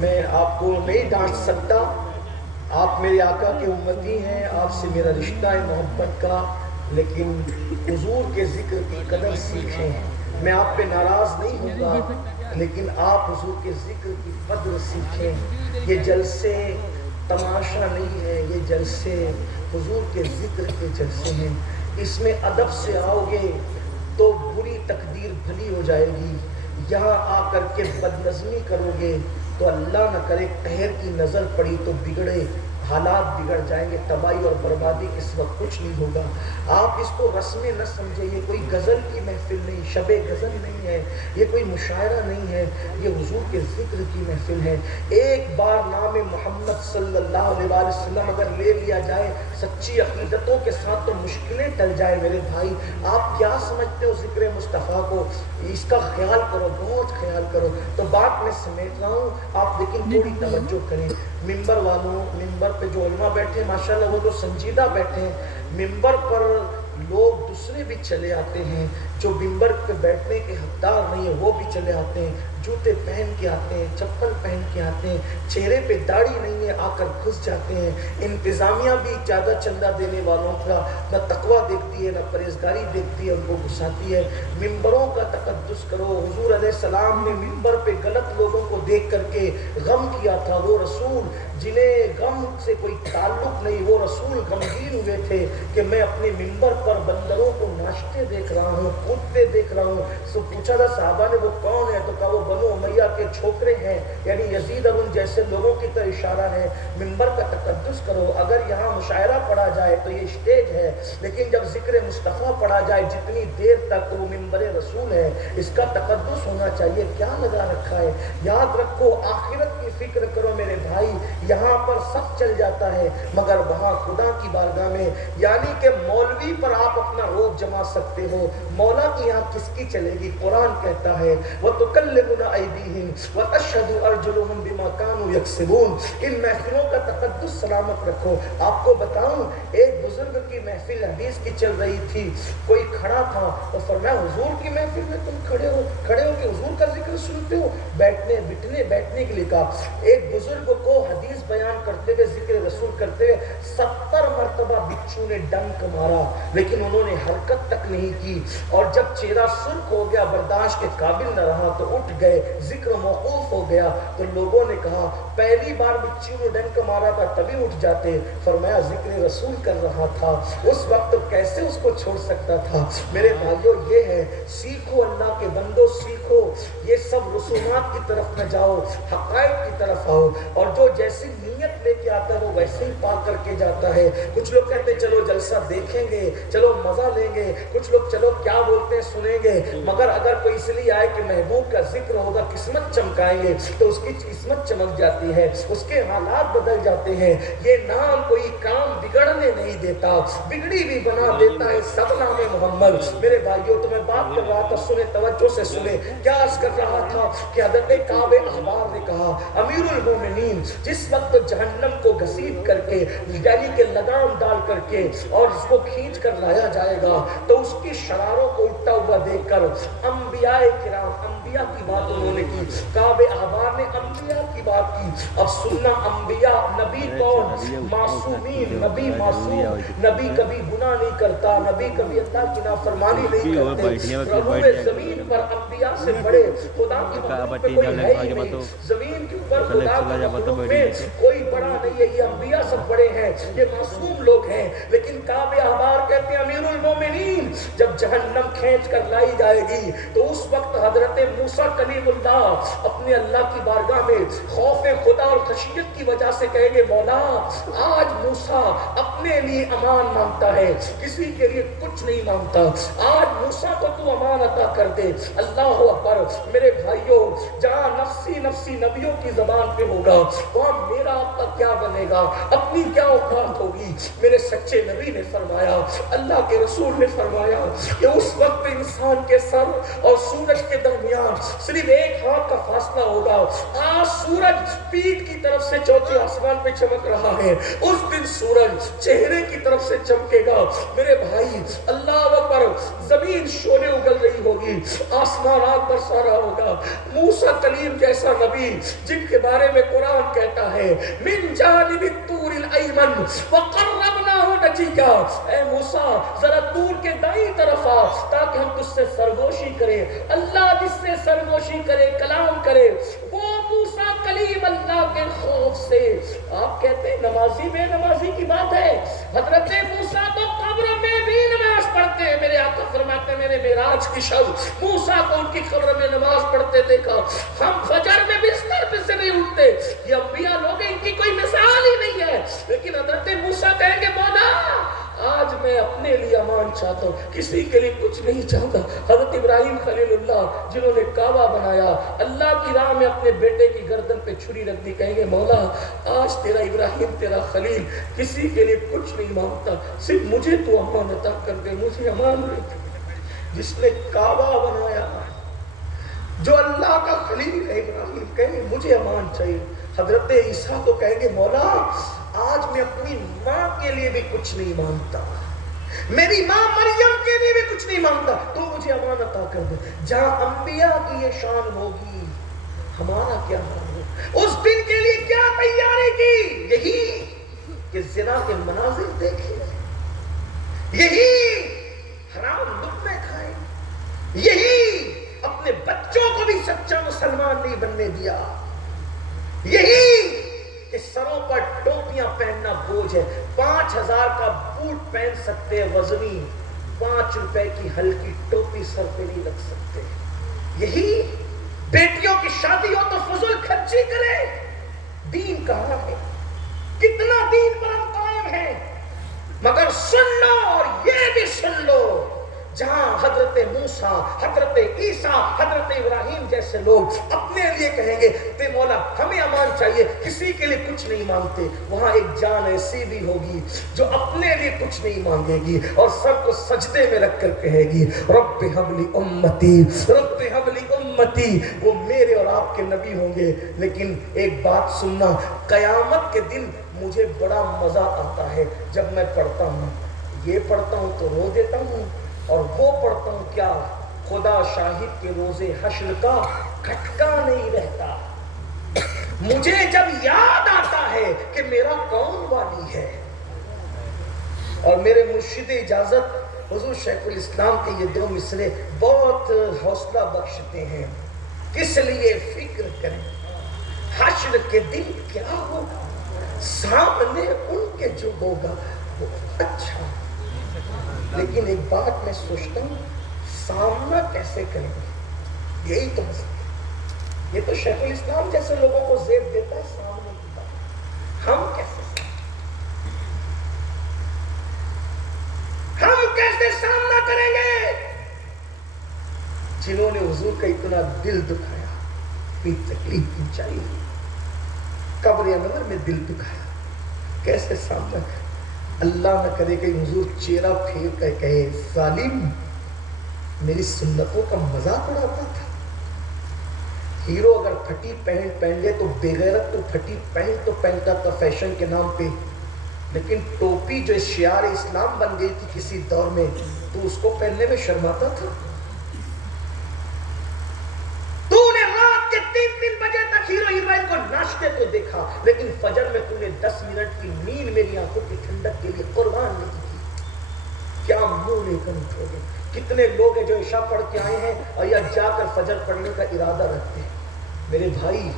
میں آپ کو نہیں ڈانٹ سکتا، آپ میرے آقا کے امتی ہیں، آپ سے میرا رشتہ ہے محبت کا، لیکن حضور کے ذکر کی قدر سیکھیں۔ میں آپ پہ ناراض نہیں ہوں گا، لیکن آپ حضور کے ذکر کی قدر سیکھیں۔ یہ جلسے تماشا نہیں ہے، یہ جلسے حضور کے ذکر کے جلسے ہیں۔ اس میں ادب سے آؤ گے تو بری تقدیر بھلی ہو جائے گی، یہاں آ کر کے بد نظمی کرو گے تو اللہ نہ کرے قہر کی نظر پڑی تو بگڑے حالات بگڑ جائیں گے، تباہی اور بربادی اس وقت کچھ نہیں ہوگا۔ آپ اس کو رسمیں نہ سمجھے، یہ کوئی غزل کی محفل نہیں، شب غزل نہیں ہے، یہ کوئی مشاعرہ نہیں ہے، یہ حضور کے ذکر کی محفل ہے۔ ایک بار نام محمد صلی اللہ علیہ وسلم اگر لے لیا جائے سچی عقیدتوں کے ساتھ تو مشکلیں ٹل جائے۔ میرے بھائی آپ کیا سمجھتے ہو ذکر مصطفیٰ کو؟ اس کا خیال کرو، بہت خیال کرو۔ تو بات میں سمیٹ رہا ہوں، آپ لیکن تھوڑی توجہ کریں۔ ممبر والوں، ممبر پہ جو علماء بیٹھے ہیں ماشاءاللہ وہ تو سنجیدہ بیٹھے ہیں، ممبر پر لوگ دوسرے بھی چلے آتے ہیں، جو ممبر پہ بیٹھنے کے حقدار نہیں ہیں وہ بھی چلے آتے ہیں، جوتے پہن کے آتے ہیں، چپل پہن کے آتے ہیں، چہرے پہ داڑھی نہیں ہے آ کر گھس جاتے ہیں۔ انتظامیہ بھی زیادہ چندہ دینے والوں کا نہ تقوی دیکھتی ہے نہ پرہیزگاری دیکھتی ہے، ان کو گھساتی ہے۔ ممبروں کا تقدس کرو۔ حضور علیہ السلام نے ممبر پہ غلط لوگوں کو دیکھ کر کے غم کیا تھا۔ وہ رسول جنہیں غم سے کوئی تعلق نہیں، وہ رسول غمگین ہوئے تھے کہ میں اپنے ممبر پر بندروں کو ناشتے دیکھ رہا ہوں، کودتے دیکھ رہا ہوں۔ سو پوچھا تھا صحابہ نے وہ کون ہے؟ تو کہا وہ بنو امیہ کے چھوکرے ہیں، یعنی یزید اور ان جیسے لوگوں کی طرح اشارہ ہے۔ ممبر کا تقدس کرو۔ اگر یہاں مشاعرہ پڑھا جائے تو یہ اسٹیج ہے، لیکن جب ذکر مصطفیٰ پڑھا جائے جتنی دیر تک وہ ممبر رسول ہے، اس کا تقدس ہونا چاہیے۔ کیا لگا رکھا ہے؟ یاد رکھو آخرت کی فکر کرو میرے بھائی۔ یہاں پر سب چل جاتا ہے مگر وہاں خدا کی بارگاہ میں، یعنی کہ مولوی پر آپ اپنا روب جما سکتے ہو، مولا کی یہاں کس کی چلے گی؟ قرآن کہتا ہے وَتُكَلِّمُنَا أَيْدِيهِمْ وَتَشْهَدُ أَرْجُلُهُمْ بِمَا كَانُوا يَكْسِبُونَ۔ ان محفلوں کا تقدس سلامت رکھو۔ آپ کو بتاؤں ایک بزرگ کی محفل حدیث کی چل رہی تھی، کوئی کھڑا تھا اور فرمایا حضور کی محفل میں تم کھڑے ہو کہ حضور کا ذکر سنتے ہو؟ بیٹھنے کے لیے کہا۔ ایک بزرگ کو حدیث بیان کرتے ہوئے ذکر رسول کرتے ہوئے 70 مرتبہ بچھو نے ڈنک مارا لیکن انہوں نے حرکت تک نہیں کی، اور جب چہرہ سرخ ہو گیا برداشت کے قابل نہ رہا تو اٹھ گئے، ذکر موقوف ہو گیا۔ تو لوگوں نے کہا پہلی بار بچھو نے ڈنک مارا تھا تبھی اٹھ جاتے، فرمایا ذکر رسول کر رہا تھا اس وقت کیسے اس کو چھوڑ سکتا تھا؟ میرے بھائیو یہ ہے، سیکھو اللہ کے بندو سیکھو، یہ سب رسومات کی طرف نہ جاؤ، حقائق کی طرف آؤ، اور جو جیسی نیت لے کے آتا ہے وہ ویسے ہی پا کر کے جاتا ہے۔ کچھ لوگ کہتے ہیں چلو جلسہ دیکھیں گے، چلو مزہ لیں گے، کچھ لوگ چلو کیا بولتے ہیں سنیں گے، مگر اگر کوئی اس لیے آئے کہ محبوب کا ذکر ہوگا قسمت چمکائیں گے تو اس کی قسمت چمک جاتی ہے، اس کے حالات بدل جاتے ہیں۔ یہ نام کوئی کام بگڑنے نہیں دیتا، بگڑی بھی بنا دیتا ہے سب نام محمد۔ میرے بھائیوں تو میں بات کر رہا تھا، سنیں توجہ سے سنیں، کیا عرض کر رہا تھا کہ حضرت کعب احبار نے کہا امیر المومنین جس وقت جہنم کو گھسیٹ کر کے یعنی کہ لگام ڈال کر کے اور اس کو کھینچ کر لایا جائے گا تو اس کی شراروں کو اٹھتا ہوا دیکھ کر انبیاء کرام، انبیاء کی بات انہوں نے کی، کعب احبار نے انبیاء کی بات کی۔ اب سننا انبیاء، نبی کون؟ معصومین، نبی معصوم، نبی کبھی گناہ نہیں کرتا، نبی کبھی اللہ کی نافرمانی نہیں کرتے۔ ربوع زمین پر انبیاء سے بڑے خدا کی مخلوق میں کوئی ہے ہی نہیں، زمین کے اوپر خدا کی مخلوق میں کوئی بڑا نہیں ہے، یہ انبیاء سب بڑے ہیں، یہ معصوم لوگ ہیں۔ لیکن کعب احبار کہتے ہیں امیر المومنین جب جہنم کھینچ کر لائی جائے گی تو اس وقت حضرت موسیٰ کلیم اللہ اپنے اللہ کی بارگاہ میں خوف خدا اور خشیت کی وجہ سے کہیں گے مولا آج موسیٰ اپنے لیے امان مانگتا ہے، کسی کے لیے کچھ نہیں مانگتا، آج موسیٰ کو تو امان عطا کر دے۔ اللہ اکبر۔ میرے بھائیوں جہاں نفسی نفسی نبیوں کی زبان پہ ہوگا وہاں میرا آپ کا کیا بنے گا، اپنی کیا اوقات ہوگی؟ میرے سچے نبی نے فرمایا، اللہ کے رسول نے فرمایا کہ اس وقت انسان کے سر اور سورج کے درمیان درمیان صرف ایک ہاتھ کا فاصلہ ہوگا. آج سورج پیٹھ کی طرف سے چوتھے آسمان پہ چمک رہا ہے, اس دن سورج چہرے کی طرف سے چمکے گا. میرے بھائی اللہ اکبر, زمین شعلے اگل رہی ہوگی, آسمان آگ برسا رہا ہوگا. موسیٰ کلیم جیسا نبی جن کے بارے میں قرآن کہتا ہے من جانب الطور الایمن وقربناہ نجیہ, اے موسیٰ ذرا طور کے دائیں طرف آ تاکہ ہم تجھ سے سرگوشی کریں. اللہ جس سے سرگوشی کرے, کلام کرے, وہ موسیٰ کلیم اللہ کے خوف سے. آپ کہتے ہیں نمازی بے نمازی کی بات ہے, حضرت موسیٰ تو قبر میں بھی نماز پڑھتے ہیں. میرے آقا فرماتے ہیں میں نے معراج کی شب موسیٰ کو ان کی قبر میں نماز پڑھتے دیکھا. ہم فجر میں بستر پہ سے نہیں اٹھتے, یہ انبیاء لوگ ہیں, ان کی کوئی مثال ہی نہیں ہے. لیکن حضرت موسیٰ کہیں گے مولا آج میں اپنے لیے امان چاہتا ہوں, کسی کے لیے کچھ نہیں چاہتا. حضرت ابراہیم خلیل اللہ جنہوں نے کعبہ بنایا, اللہ کی راہ میں اپنے بیٹے کی گردن پہ چھری رکھ دی, کہیں گے مولا آج تیرا ابراہیم تیرا خلیل کسی کے لیے کچھ نہیں مانگتا, صرف مجھے تو امان عطا کر دے, مجھے امان دے. جس نے کعبہ بنایا, جو اللہ کا خلیل ہے ابراہیم, کہیں گے مجھے امان چاہیے. حضرت عیسیٰ تو کہیں گے مولا آج میں اپنی ماں کے لیے بھی کچھ نہیں مانگتا, میری ماں مریم کے لیے بھی کچھ نہیں مانگتا, تو مجھے امان عطا کر دے. جہاں انبیاء کی یہ شان ہوگی, ہمارا کیا حال ہو؟ اس دن کے لیے کیا تیاری کی؟ یہی کہ زنا کے مناظر دیکھیں, یہی حرام لقمے کھائیں, یہی اپنے بچوں کو بھی سچا مسلمان نہیں بننے دیا, یہی کہ سروں پر ٹوپیاں پہننا بوجھ ہے. 5000 کا بوٹ پہن سکتے وزنی, 5 روپے کی ہلکی ٹوپی سر پہ نہیں رکھ سکتے. یہی بیٹیوں کی شادی ہو تو فضول خرچی کرے. دین کہاں ہے؟ کتنا دین پر ہم قائم ہیں, مگر سن لو اور یہ بھی سن لو, جہاں حضرت موسیٰ, حضرت عیسیٰ, حضرت ابراہیم جیسے لوگ اپنے لیے کہیں گے تے مولا ہمیں امان چاہیے, کسی کے لیے کچھ نہیں مانگتے, وہاں ایک جان ایسی بھی ہوگی جو اپنے لیے کچھ نہیں مانگے گی اور سب کو سجدے میں رکھ کر کہے گی رب حب لی امتی, رب حب لی امتی. وہ میرے اور آپ کے نبی ہوں گے. لیکن ایک بات سننا, قیامت کے دن مجھے بڑا مزہ آتا ہے جب میں پڑھتا ہوں. یہ پڑھتا ہوں تو رو دیتا ہوں, اور وہ پڑھتا ہوں کیا خدا شاہد کے روزے حشر کا کھٹکا نہیں رہتا. مجھے جب یاد آتا ہے کہ میرا کون والی ہے, اور میرے مرشد اجازت حضور شیخ الاسلام کے یہ 2 مصرے بہت حوصلہ بخشتے ہیں. کس لیے فکر کریں, حشر کے دن کیا ہوگا, سامنے ان کے جو ہوگا وہ اچھا. لیکن ایک بات میں سوچتا ہوں, سامنا کیسے کریں گے, یہی تو مسئلہ ہے. یہ تو شیخ الاسلام جیسے لوگوں کو زیب دیتا ہے سامنے کی بات, ہم کیسے سامنا کریں گے؟ جنہوں نے حضور کا اتنا دل دکھایا, اتنی تکلیف پہنچائی, قبر انور میں دل دکھایا, کیسے سامنا کریں؟ اللہ نہ کرے کہ حضور چہرہ پھیر کر کہے ظالم میری سنتوں کا مذاق اڑاتا تھا. ہیرو اگر پھٹی پینٹ پہن لے تو بغیرت تو پھٹی پینٹ تو پہنتا تھا فیشن کے نام پہ, لیکن ٹوپی جو شعار اسلام بن گئی تھی کسی دور میں, تو اس کو پہننے میں شرماتا تھا. تو نے رات کے 3 بجے تک ہیرو ہیروئن کو ناشتے کو دیکھا, لیکن فجر میں تو نے 10 منٹ کی نیند میری آنکھوں کی ٹھنڈک کے لیے قربان نہیں کی. کیا منہ لے کر اٹھو گے؟ کتنے لوگ ہیں جو عشاء پڑھ کے آئے ہیں اور یا جا کر فجر پڑھنے کا ارادہ رکھتے ہیں. میرے بھائی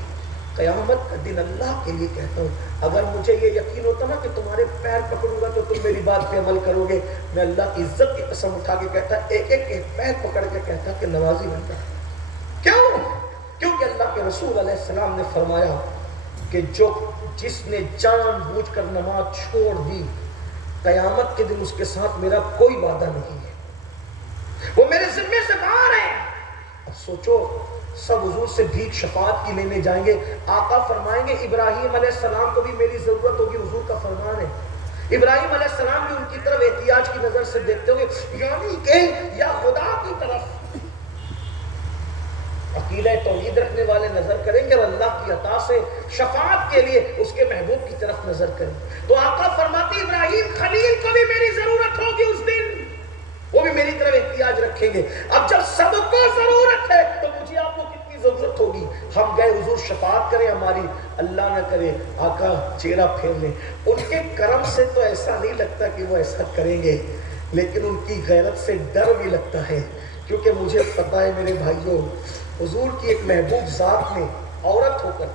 قیامت کا دن اللہ کے لیے کہتا ہوں, اگر مجھے یہ یقین ہوتا نا کہ تمہارے پیر پکڑوں گا تو تم میری بات پہ عمل کرو گے, میں اللہ کی عزت کی قسم اٹھا کے کہتا, ایک ایک پیر پکڑ کے کہتا کہ نمازی بن جا. کیوں؟ کیونکہ اللہ کے رسول علیہ السلام نے فرمایا کہ جس نے جان بوجھ کر نماز چھوڑ دی, قیامت کے دن اس کے ساتھ میرا کوئی وعدہ نہیں ہے, وہ میرے ذمے سے باہر ہے. اب سوچو, سب حضور سے بھیک شفاعت کی لینے جائیں گے. آقا فرمائیں گے ابراہیم علیہ السلام کو بھی میری ضرورت ہوگی, حضور کا فرمان ہے. ابراہیم علیہ السلام بھی ان کی طرف احتیاج کی نظر سے دیکھتے ہوئے, یعنی کہ یا خدا کی طرف. عقیدہ توحید رکھنے والے نظر کریں گے اور اللہ کی عطا سے شفاعت کے لیے اس کے محبوب کی طرف نظر کریں. تو آقا فرماتے ابراہیم خلیل کو بھی میری ضرورت ہوگی اس دن, وہ بھی میری طرف احتیاج رکھیں گے. اب جب سب کو ضرورت ہے تو مجھے آپ کو کتنی ضرورت ہوگی. ہم گئے حضور شفاعت کریں ہماری, اللہ نہ کرے آقا چہرہ پھیر لیں. ان کے کرم سے تو ایسا نہیں لگتا کہ وہ ایسا کریں گے, لیکن ان کی غیرت سے ڈر بھی لگتا ہے, کیونکہ مجھے پتہ ہے میرے بھائیوں, حضور کی ایک محبوب ذات نے عورت ہو کر,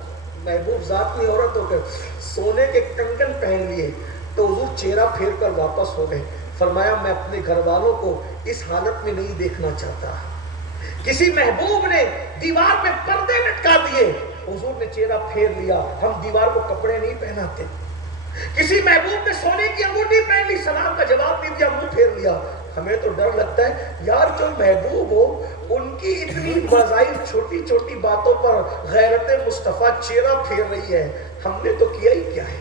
محبوب ذات نے عورت ہو کر سونے کے کنگن پہن لیے تو حضور چہرہ پھیر کر واپس ہو گئے. فرمایا میں اپنے گھر والوں کو اس حالت میں نہیں دیکھنا چاہتا. کسی محبوب نے دیوار میں پردے لٹکا دیے, حضور نے چہرہ پھیر لیا. ہم دیوار کو کپڑے نہیں پہناتے. کسی محبوب نے سونے کی انگوٹھی پہن لی, سلام کا جواب نہیں دیا, منہ پھیر لیا. ہمیں تو ڈر لگتا ہے یار جو محبوب ہو ان کی اتنی بظاہر چھوٹی چھوٹی باتوں پر غیرت مصطفیٰ چہرہ پھیر رہی ہے, ہم نے تو کیا ہی کیا ہے.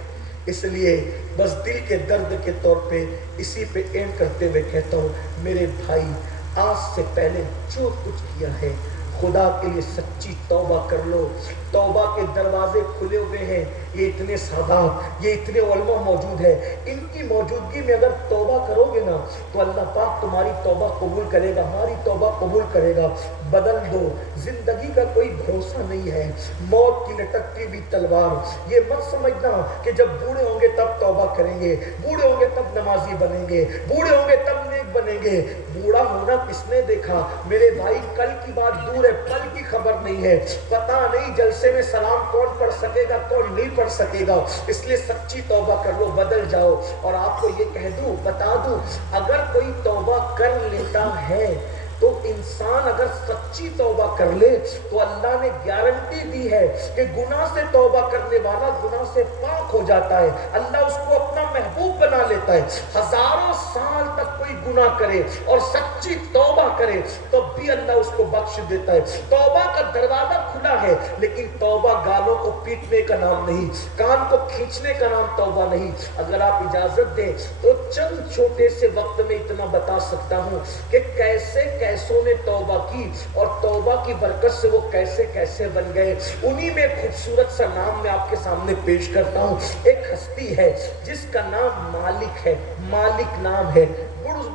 اس لیے بس دل کے درد کے طور پہ اسی پہ اینڈ کرتے ہوئے کہتا ہوں, میرے بھائی آج سے پہلے جو کچھ کیا ہے خدا کے لیے سچی توبہ کر لو. توبہ کے دروازے کھلے ہوئے ہیں. یہ اتنے سادات, یہ اتنے علماء موجود ہیں, ان کی موجودگی میں اگر توبہ کرو گے نا تو اللہ پاک تمہاری توبہ قبول کرے گا, ہماری توبہ قبول کرے گا. بدل دو. زندگی کا کوئی بھروسہ نہیں ہے, موت کی لٹکتی ہوئی تلوار. یہ مت سمجھنا کہ جب بوڑھے ہوں گے تب توبہ کریں گے, بوڑھے ہوں گے تب نمازی بنیں گے, بوڑھے ہوں گے تب نیک بنیں گے. بوڑھا ہونا کس نے دیکھا میرے بھائی, کل کی بات دور ہے, پل کی خبر نہیں ہے. پتہ نہیں جلسے میں سلام کون پڑھ سکے گا کون نہیں پڑھ سکے گا. اس لیے سچی توبہ کر لو, بدل جاؤ. اور آپ کو یہ کہہ دوں, بتا دوں, اگر کوئی توبہ کر لیتا ہے تو انسان اگر سچی توبہ کر لے تو اللہ نے گارنٹی دی ہے کہ گناہ سے توبہ کرنے والا گناہ سے پاک ہو جاتا ہے. اللہ اس کو اپنا محبوب بنا لیتا ہے. ہزاروں سال تک کوئی گناہ کرے اور سچی توبہ کرے تو بھی اللہ اس کو بخش دیتا ہے. توبہ کا دروازہ کھلا ہے, لیکن توبہ گالوں کو پیٹنے کا نام نہیں, کان کو کھینچنے کا نام توبہ نہیں. اگر آپ اجازت دیں تو چند چھوٹے سے وقت میں اتنا بتا سکتا ہوں کہ کیسے کیسوں نے توبہ کی اور توبہ کی برکت سے وہ کیسے کیسے بن گئے. انہی میں خوبصورت سا نام میں آپ کے سامنے پیش کرتا ہوں. ایک ہستی ہے جس کا نام مالک ہے, مالک نام ہے,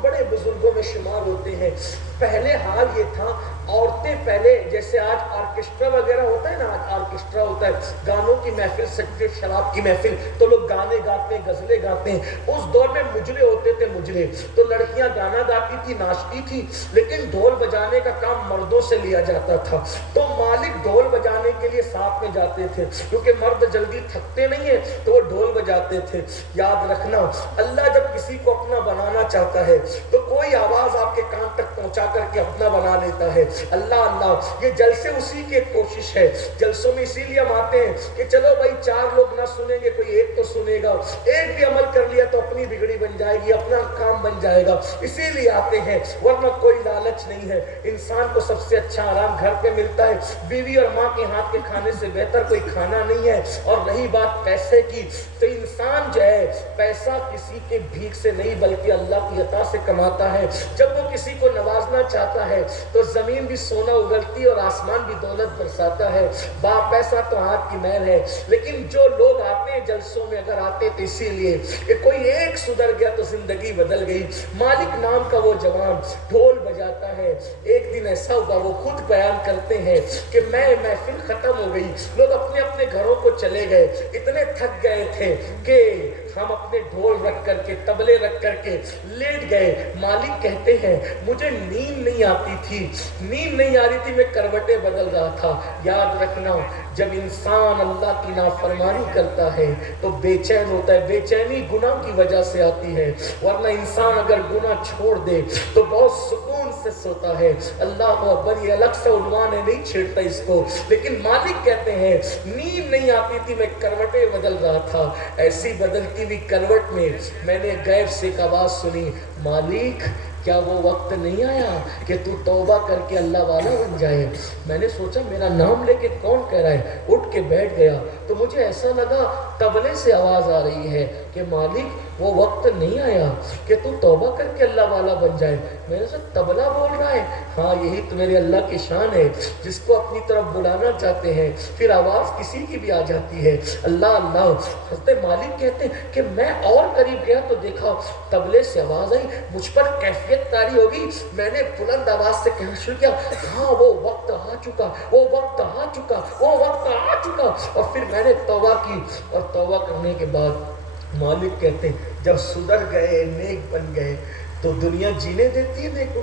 بڑے بزرگوں میں شمار ہوتے ہیں. پہلے حال یہ تھا, عورتیں پہلے جیسے آج آرکیسٹرا وغیرہ ہوتا ہے نا, آج آرکیسٹرا ہوتا ہے, گانوں کی محفل, سکتے شراب کی محفل, تو لوگ گانے گاتے ہیں, غزلیں گاتے ہیں. اس دور میں مجرے ہوتے تھے, مجرے تو لڑکیاں گانا گاتی تھی, ناچتی تھی, لیکن ڈھول بجانے کا کام مردوں سے لیا جاتا تھا. تو مالک ڈھول بجانے کے لیے ساتھ میں جاتے تھے, کیونکہ مرد جلدی تھکتے نہیں ہیں تو وہ ڈھول بجاتے تھے. یاد رکھنا, اللہ جب کسی کو اپنا بنانا چاہتا ہے تو کوئی آواز آپ کے کان تک پہنچا کر کے اپنا بنا لیتا ہے. اللہ اللہ, یہ جلسے اسی کی ایک کوشش ہے. جلسوں میں اسی لیے ہم آتے ہیں کہ چلو بھائی 4 لوگ نہ سنیں گے, کوئی ایک تو سنے گا. ایک بھی عمل کر لیا تو اپنی بگڑی بن جائے گی, اپنا کام بن جائے گا. اسی لیے آتے ہیں, ورنہ کوئی لالچ نہیں ہے. انسان کو سب سے اچھا آرام گھر پہ ملتا ہے. بیوی اور ماں کے ہاتھ کے کھانے سے بہتر کوئی کھانا نہیں ہے. اور رہی بات پیسے کی, تو انسان جو ہے پیسہ کسی کے بھیک سے نہیں بلکہ اللہ کی عطا سے کماتا ہے. جب وہ کسی کو نوازنا چاہتا ہے تو زمین بھی سونا اگلتی اور آسمان بھی دولت برساتا ہے. با پیسہ تو ہاتھ کی میل ہے. لیکن جو لوگ آتے ہیں جلسوں میں, اگر آتے تو اسی لیے کہ کوئی ایک سدھر گیا تو زندگی بدل گئی. مالک نام کا وہ جوان ڈھول بجاتا ہے. ایک دن ایسا ہوگا, وہ خود بیان کرتے ہیں کہ میں محفل ختم ہو گئی, لوگ اپنے اپنے گھروں کو چلے گئے, اتنے تھک گئے تھے کہ ہم اپنے ڈھول رکھ کر کے, تبلے رکھ کر کے لیٹ گئے. مالک کہتے ہیں مجھے نیند نہیں آتی تھی, نیند نہیں آ رہی تھی, میں کروٹیں بدل رہا تھا. یاد رکھنا, جب انسان اللہ کی نافرمانی کرتا ہے تو بے چین ہوتا ہے. بے چینی گناہ کی وجہ سے آتی ہے, ورنہ انسان اگر گناہ چھوڑ دے تو بہت سکون سے سوتا ہے. اللہ اکبر, یہ الگ سے عنوان ہے, نہیں چھیڑتا اس کو. لیکن مالک کہتے ہیں نیند نہیں آتی تھی, میں کروٹیں بدل رہا تھا. ایسی بدلتی ہوئی کروٹ میں نے غیب سے ایک آواز سنی, مالک کیا وہ وقت نہیں آیا کہ تو توبہ کر کے اللہ والا بن جائے؟ میں نے سوچا میرا نام لے کے کون کہہ رہا ہے، اٹھ کے بیٹھ گیا تو مجھے ایسا لگا طبلے سے آواز آ رہی ہے کہ مالک وہ وقت نہیں آیا کہ تو توبہ کر کے اللہ والا بن جائے۔ میں نے سوچا طبلہ بول رہا ہے؟ ہاں یہی تو میرے اللہ کی شان ہے، جس کو اپنی طرف بلانا چاہتے ہیں پھر آواز کسی کی بھی آ جاتی ہے، اللہ اللہ۔ حضرت مالک کہتے ہیں کہ میں اور قریب گیا تو دیکھا طبلے سے آواز آئی، مجھ پر کیفیت طاری ہوگی، میں نے بلند آواز سے کہنا شروع کیا، ہاں وہ وقت آ چکا، وہ وقت آ چکا، وہ وقت آ چکا۔ اور پھر میں نے توبہ کی، اور توبہ کرنے کے بعد مالک کہتے ہیں جب سدھر گئے نیک بن گئے تو دنیا جینے دیتی ہے نیک کو؟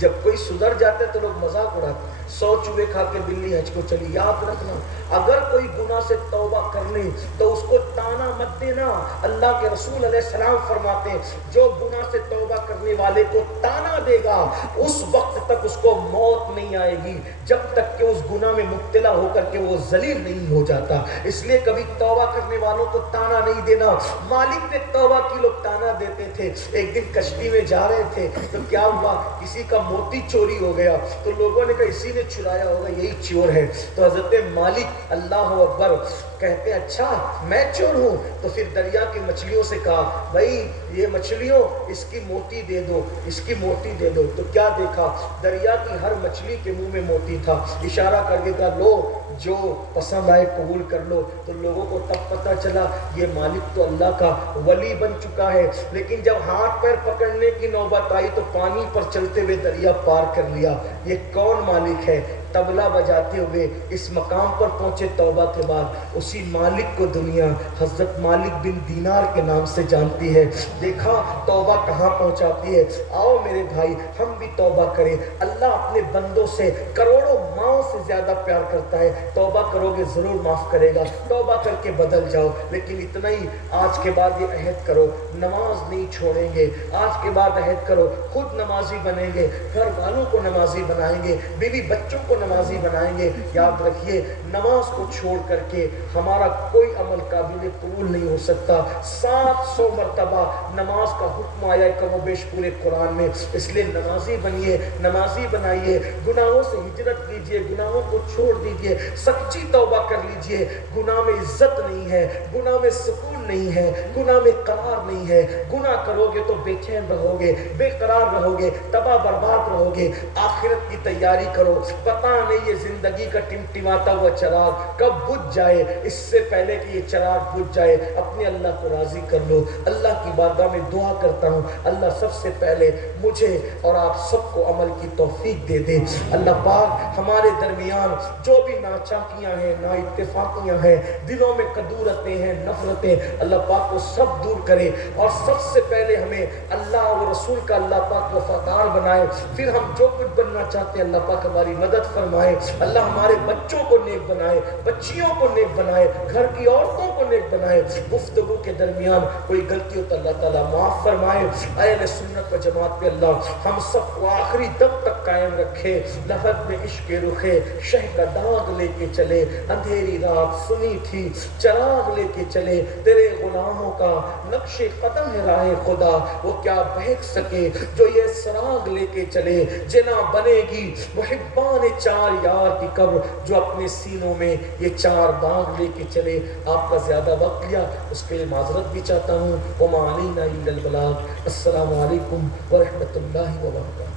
جب کوئی سدھر جاتا ہے تو لوگ مذاق اڑاتے ہیں، 100 چوہے کھا کے بلی حج کو چلی۔ یاد رکھنا اگر کوئی گناہ سے توبہ کر لے تو اس کو تانا مت دینا۔ اللہ کے رسول علیہ السلام فرماتے ہیں جو گناہ سے توبہ کرنے والے کو تانا دے گا اس وقت تک اس کو موت نہیں آئے گی جب تک کہ اس گناہ میں مبتلا ہو کر کے وہ ذلیل نہیں ہو جاتا۔ اس لیے کبھی توبہ کرنے والوں کو تانا نہیں دینا۔ مالک نے توبہ کی، لوگ تانا دیتے تھے۔ ایک دن کشتی میں جا رہے تھے تو کیا ہوا، کسی کا موتی چوری ہو گیا تو لوگوں نے کہا اسی نے چرایا ہوگا، یہی چور ہے۔ تو حضرت مالک اللہ اکبر کہتے ہیں اچھا میں چور ہوں؟ تو پھر دریا کی مچھلیوں سے کہا بھائی یہ مچھلیوں اس کی موتی دے دو، اس کی موتی دے دو۔ تو کیا دیکھا، دریا کی ہر مچھلی کے منہ میں موتی تھا۔ اشارہ کر کے کہا لو جو پسند آئے قبول کر لو۔ تو لوگوں کو تب پتہ چلا یہ مالک تو اللہ کا ولی بن چکا ہے۔ لیکن جب ہاتھ پیر پکڑنے کی نوبت آئی تو پانی پر چلتے ہوئے دریا پار کر لیا۔ یہ کون مالک ہے؟ طبلہ بجاتے ہوئے اس مقام پر پہنچے توبہ کے بعد۔ اسی مالک کو دنیا حضرت مالک بن دینار کے نام سے جانتی ہے۔ دیکھا توبہ کہاں پہنچاتی ہے۔ آؤ میرے بھائی ہم بھی توبہ کریں۔ اللہ اپنے بندوں سے کروڑوں ماؤں سے زیادہ پیار کرتا ہے۔ توبہ کرو گے ضرور معاف کرے گا، توبہ کر کے بدل جاؤ۔ لیکن اتنا ہی آج کے بعد یہ عہد کرو نماز نہیں چھوڑیں گے۔ آج کے بعد عہد کرو خود نمازی بنیں گے، گھر والوں کو نمازی بنائیں گے، بیوی بچوں کو نمازی بنائیں گے۔ یاد رکھیے نماز کو چھوڑ کر کے ہمارا کوئی عمل قابل قبول نہیں ہو سکتا۔ 700 مرتبہ نماز کا حکم آیا ہے کم و بیش پورے قرآن میں۔ اس لیے نمازی بنیے، نمازی بنائیے، گناہوں سے ہجرت کیجیے، گناہوں کو چھوڑ دیجیے، سچی توبہ کر لیجیے۔ گناہ میں عزت نہیں ہے، گناہ میں سکون نہیں ہے، گناہ میں قرار نہیں ہے۔ گناہ کرو گے تو بے چین رہو گے، بے قرار رہو گے، تباہ برباد رہو گے۔ آخرت کی تیاری کرو، پتہ نہیں یہ زندگی کا ٹمٹماتا ہوا چراغ کب بجھ جائے۔ اس سے پہلے کہ یہ چراغ بجھ جائے اپنے اللہ کو راضی کر لو۔ اللہ کی بارگاہ میں دعا کرتا ہوں اللہ سب سے پہلے مجھے اور آپ سب کو عمل کی توفیق دے دے۔ اللہ پاک ہمارے درمیان جو بھی ناچاکیاں ہیں، نا اتفاقیاں ہیں، دلوں میں کدورتیں ہیں، نفرتیں، اللہ پاک کو سب دور کرے اور سب سے پہلے ہمیں اللہ اور رسول کا اللہ پاک وفادار بنائے۔ پھر ہم جو کچھ بننا چاہتے ہیں اللہ پاک ہماری مدد فرمائے۔ اللہ ہمارے بچوں کو نیک بنائے، بچیوں کو نیک بنائے، گھر کی عورتوں کو نیک بنائے۔ گفتگو کے درمیان کوئی غلطی ہو تو اللہ تعالیٰ معاف فرمائے۔ اہل سنت و جماعت پہ اللہ ہم سب کو آخری دم تک قائم رکھے۔ لحد میں عشق رخے شہ کا داغ لے کے چلے، اندھیری رات سنی تھی چراغ لے کے چلے، تیرے غلاموں کا نقش قدم ہے راہ خدا، وہ کیا بہک سکے جو یہ سراغ لے کے چلے۔ جنا بنے گی محبان چار یار کی قبر جو اپنے سینوں میں یہ 4 باغ لے کے چلے۔ آپ کا زیادہ وقت لیا اس کے لیے معذرت بھی چاہتا ہوں۔ وما علینا الا البلاغ۔ السلام علیکم ورحمۃ اللہ وبرکاتہ۔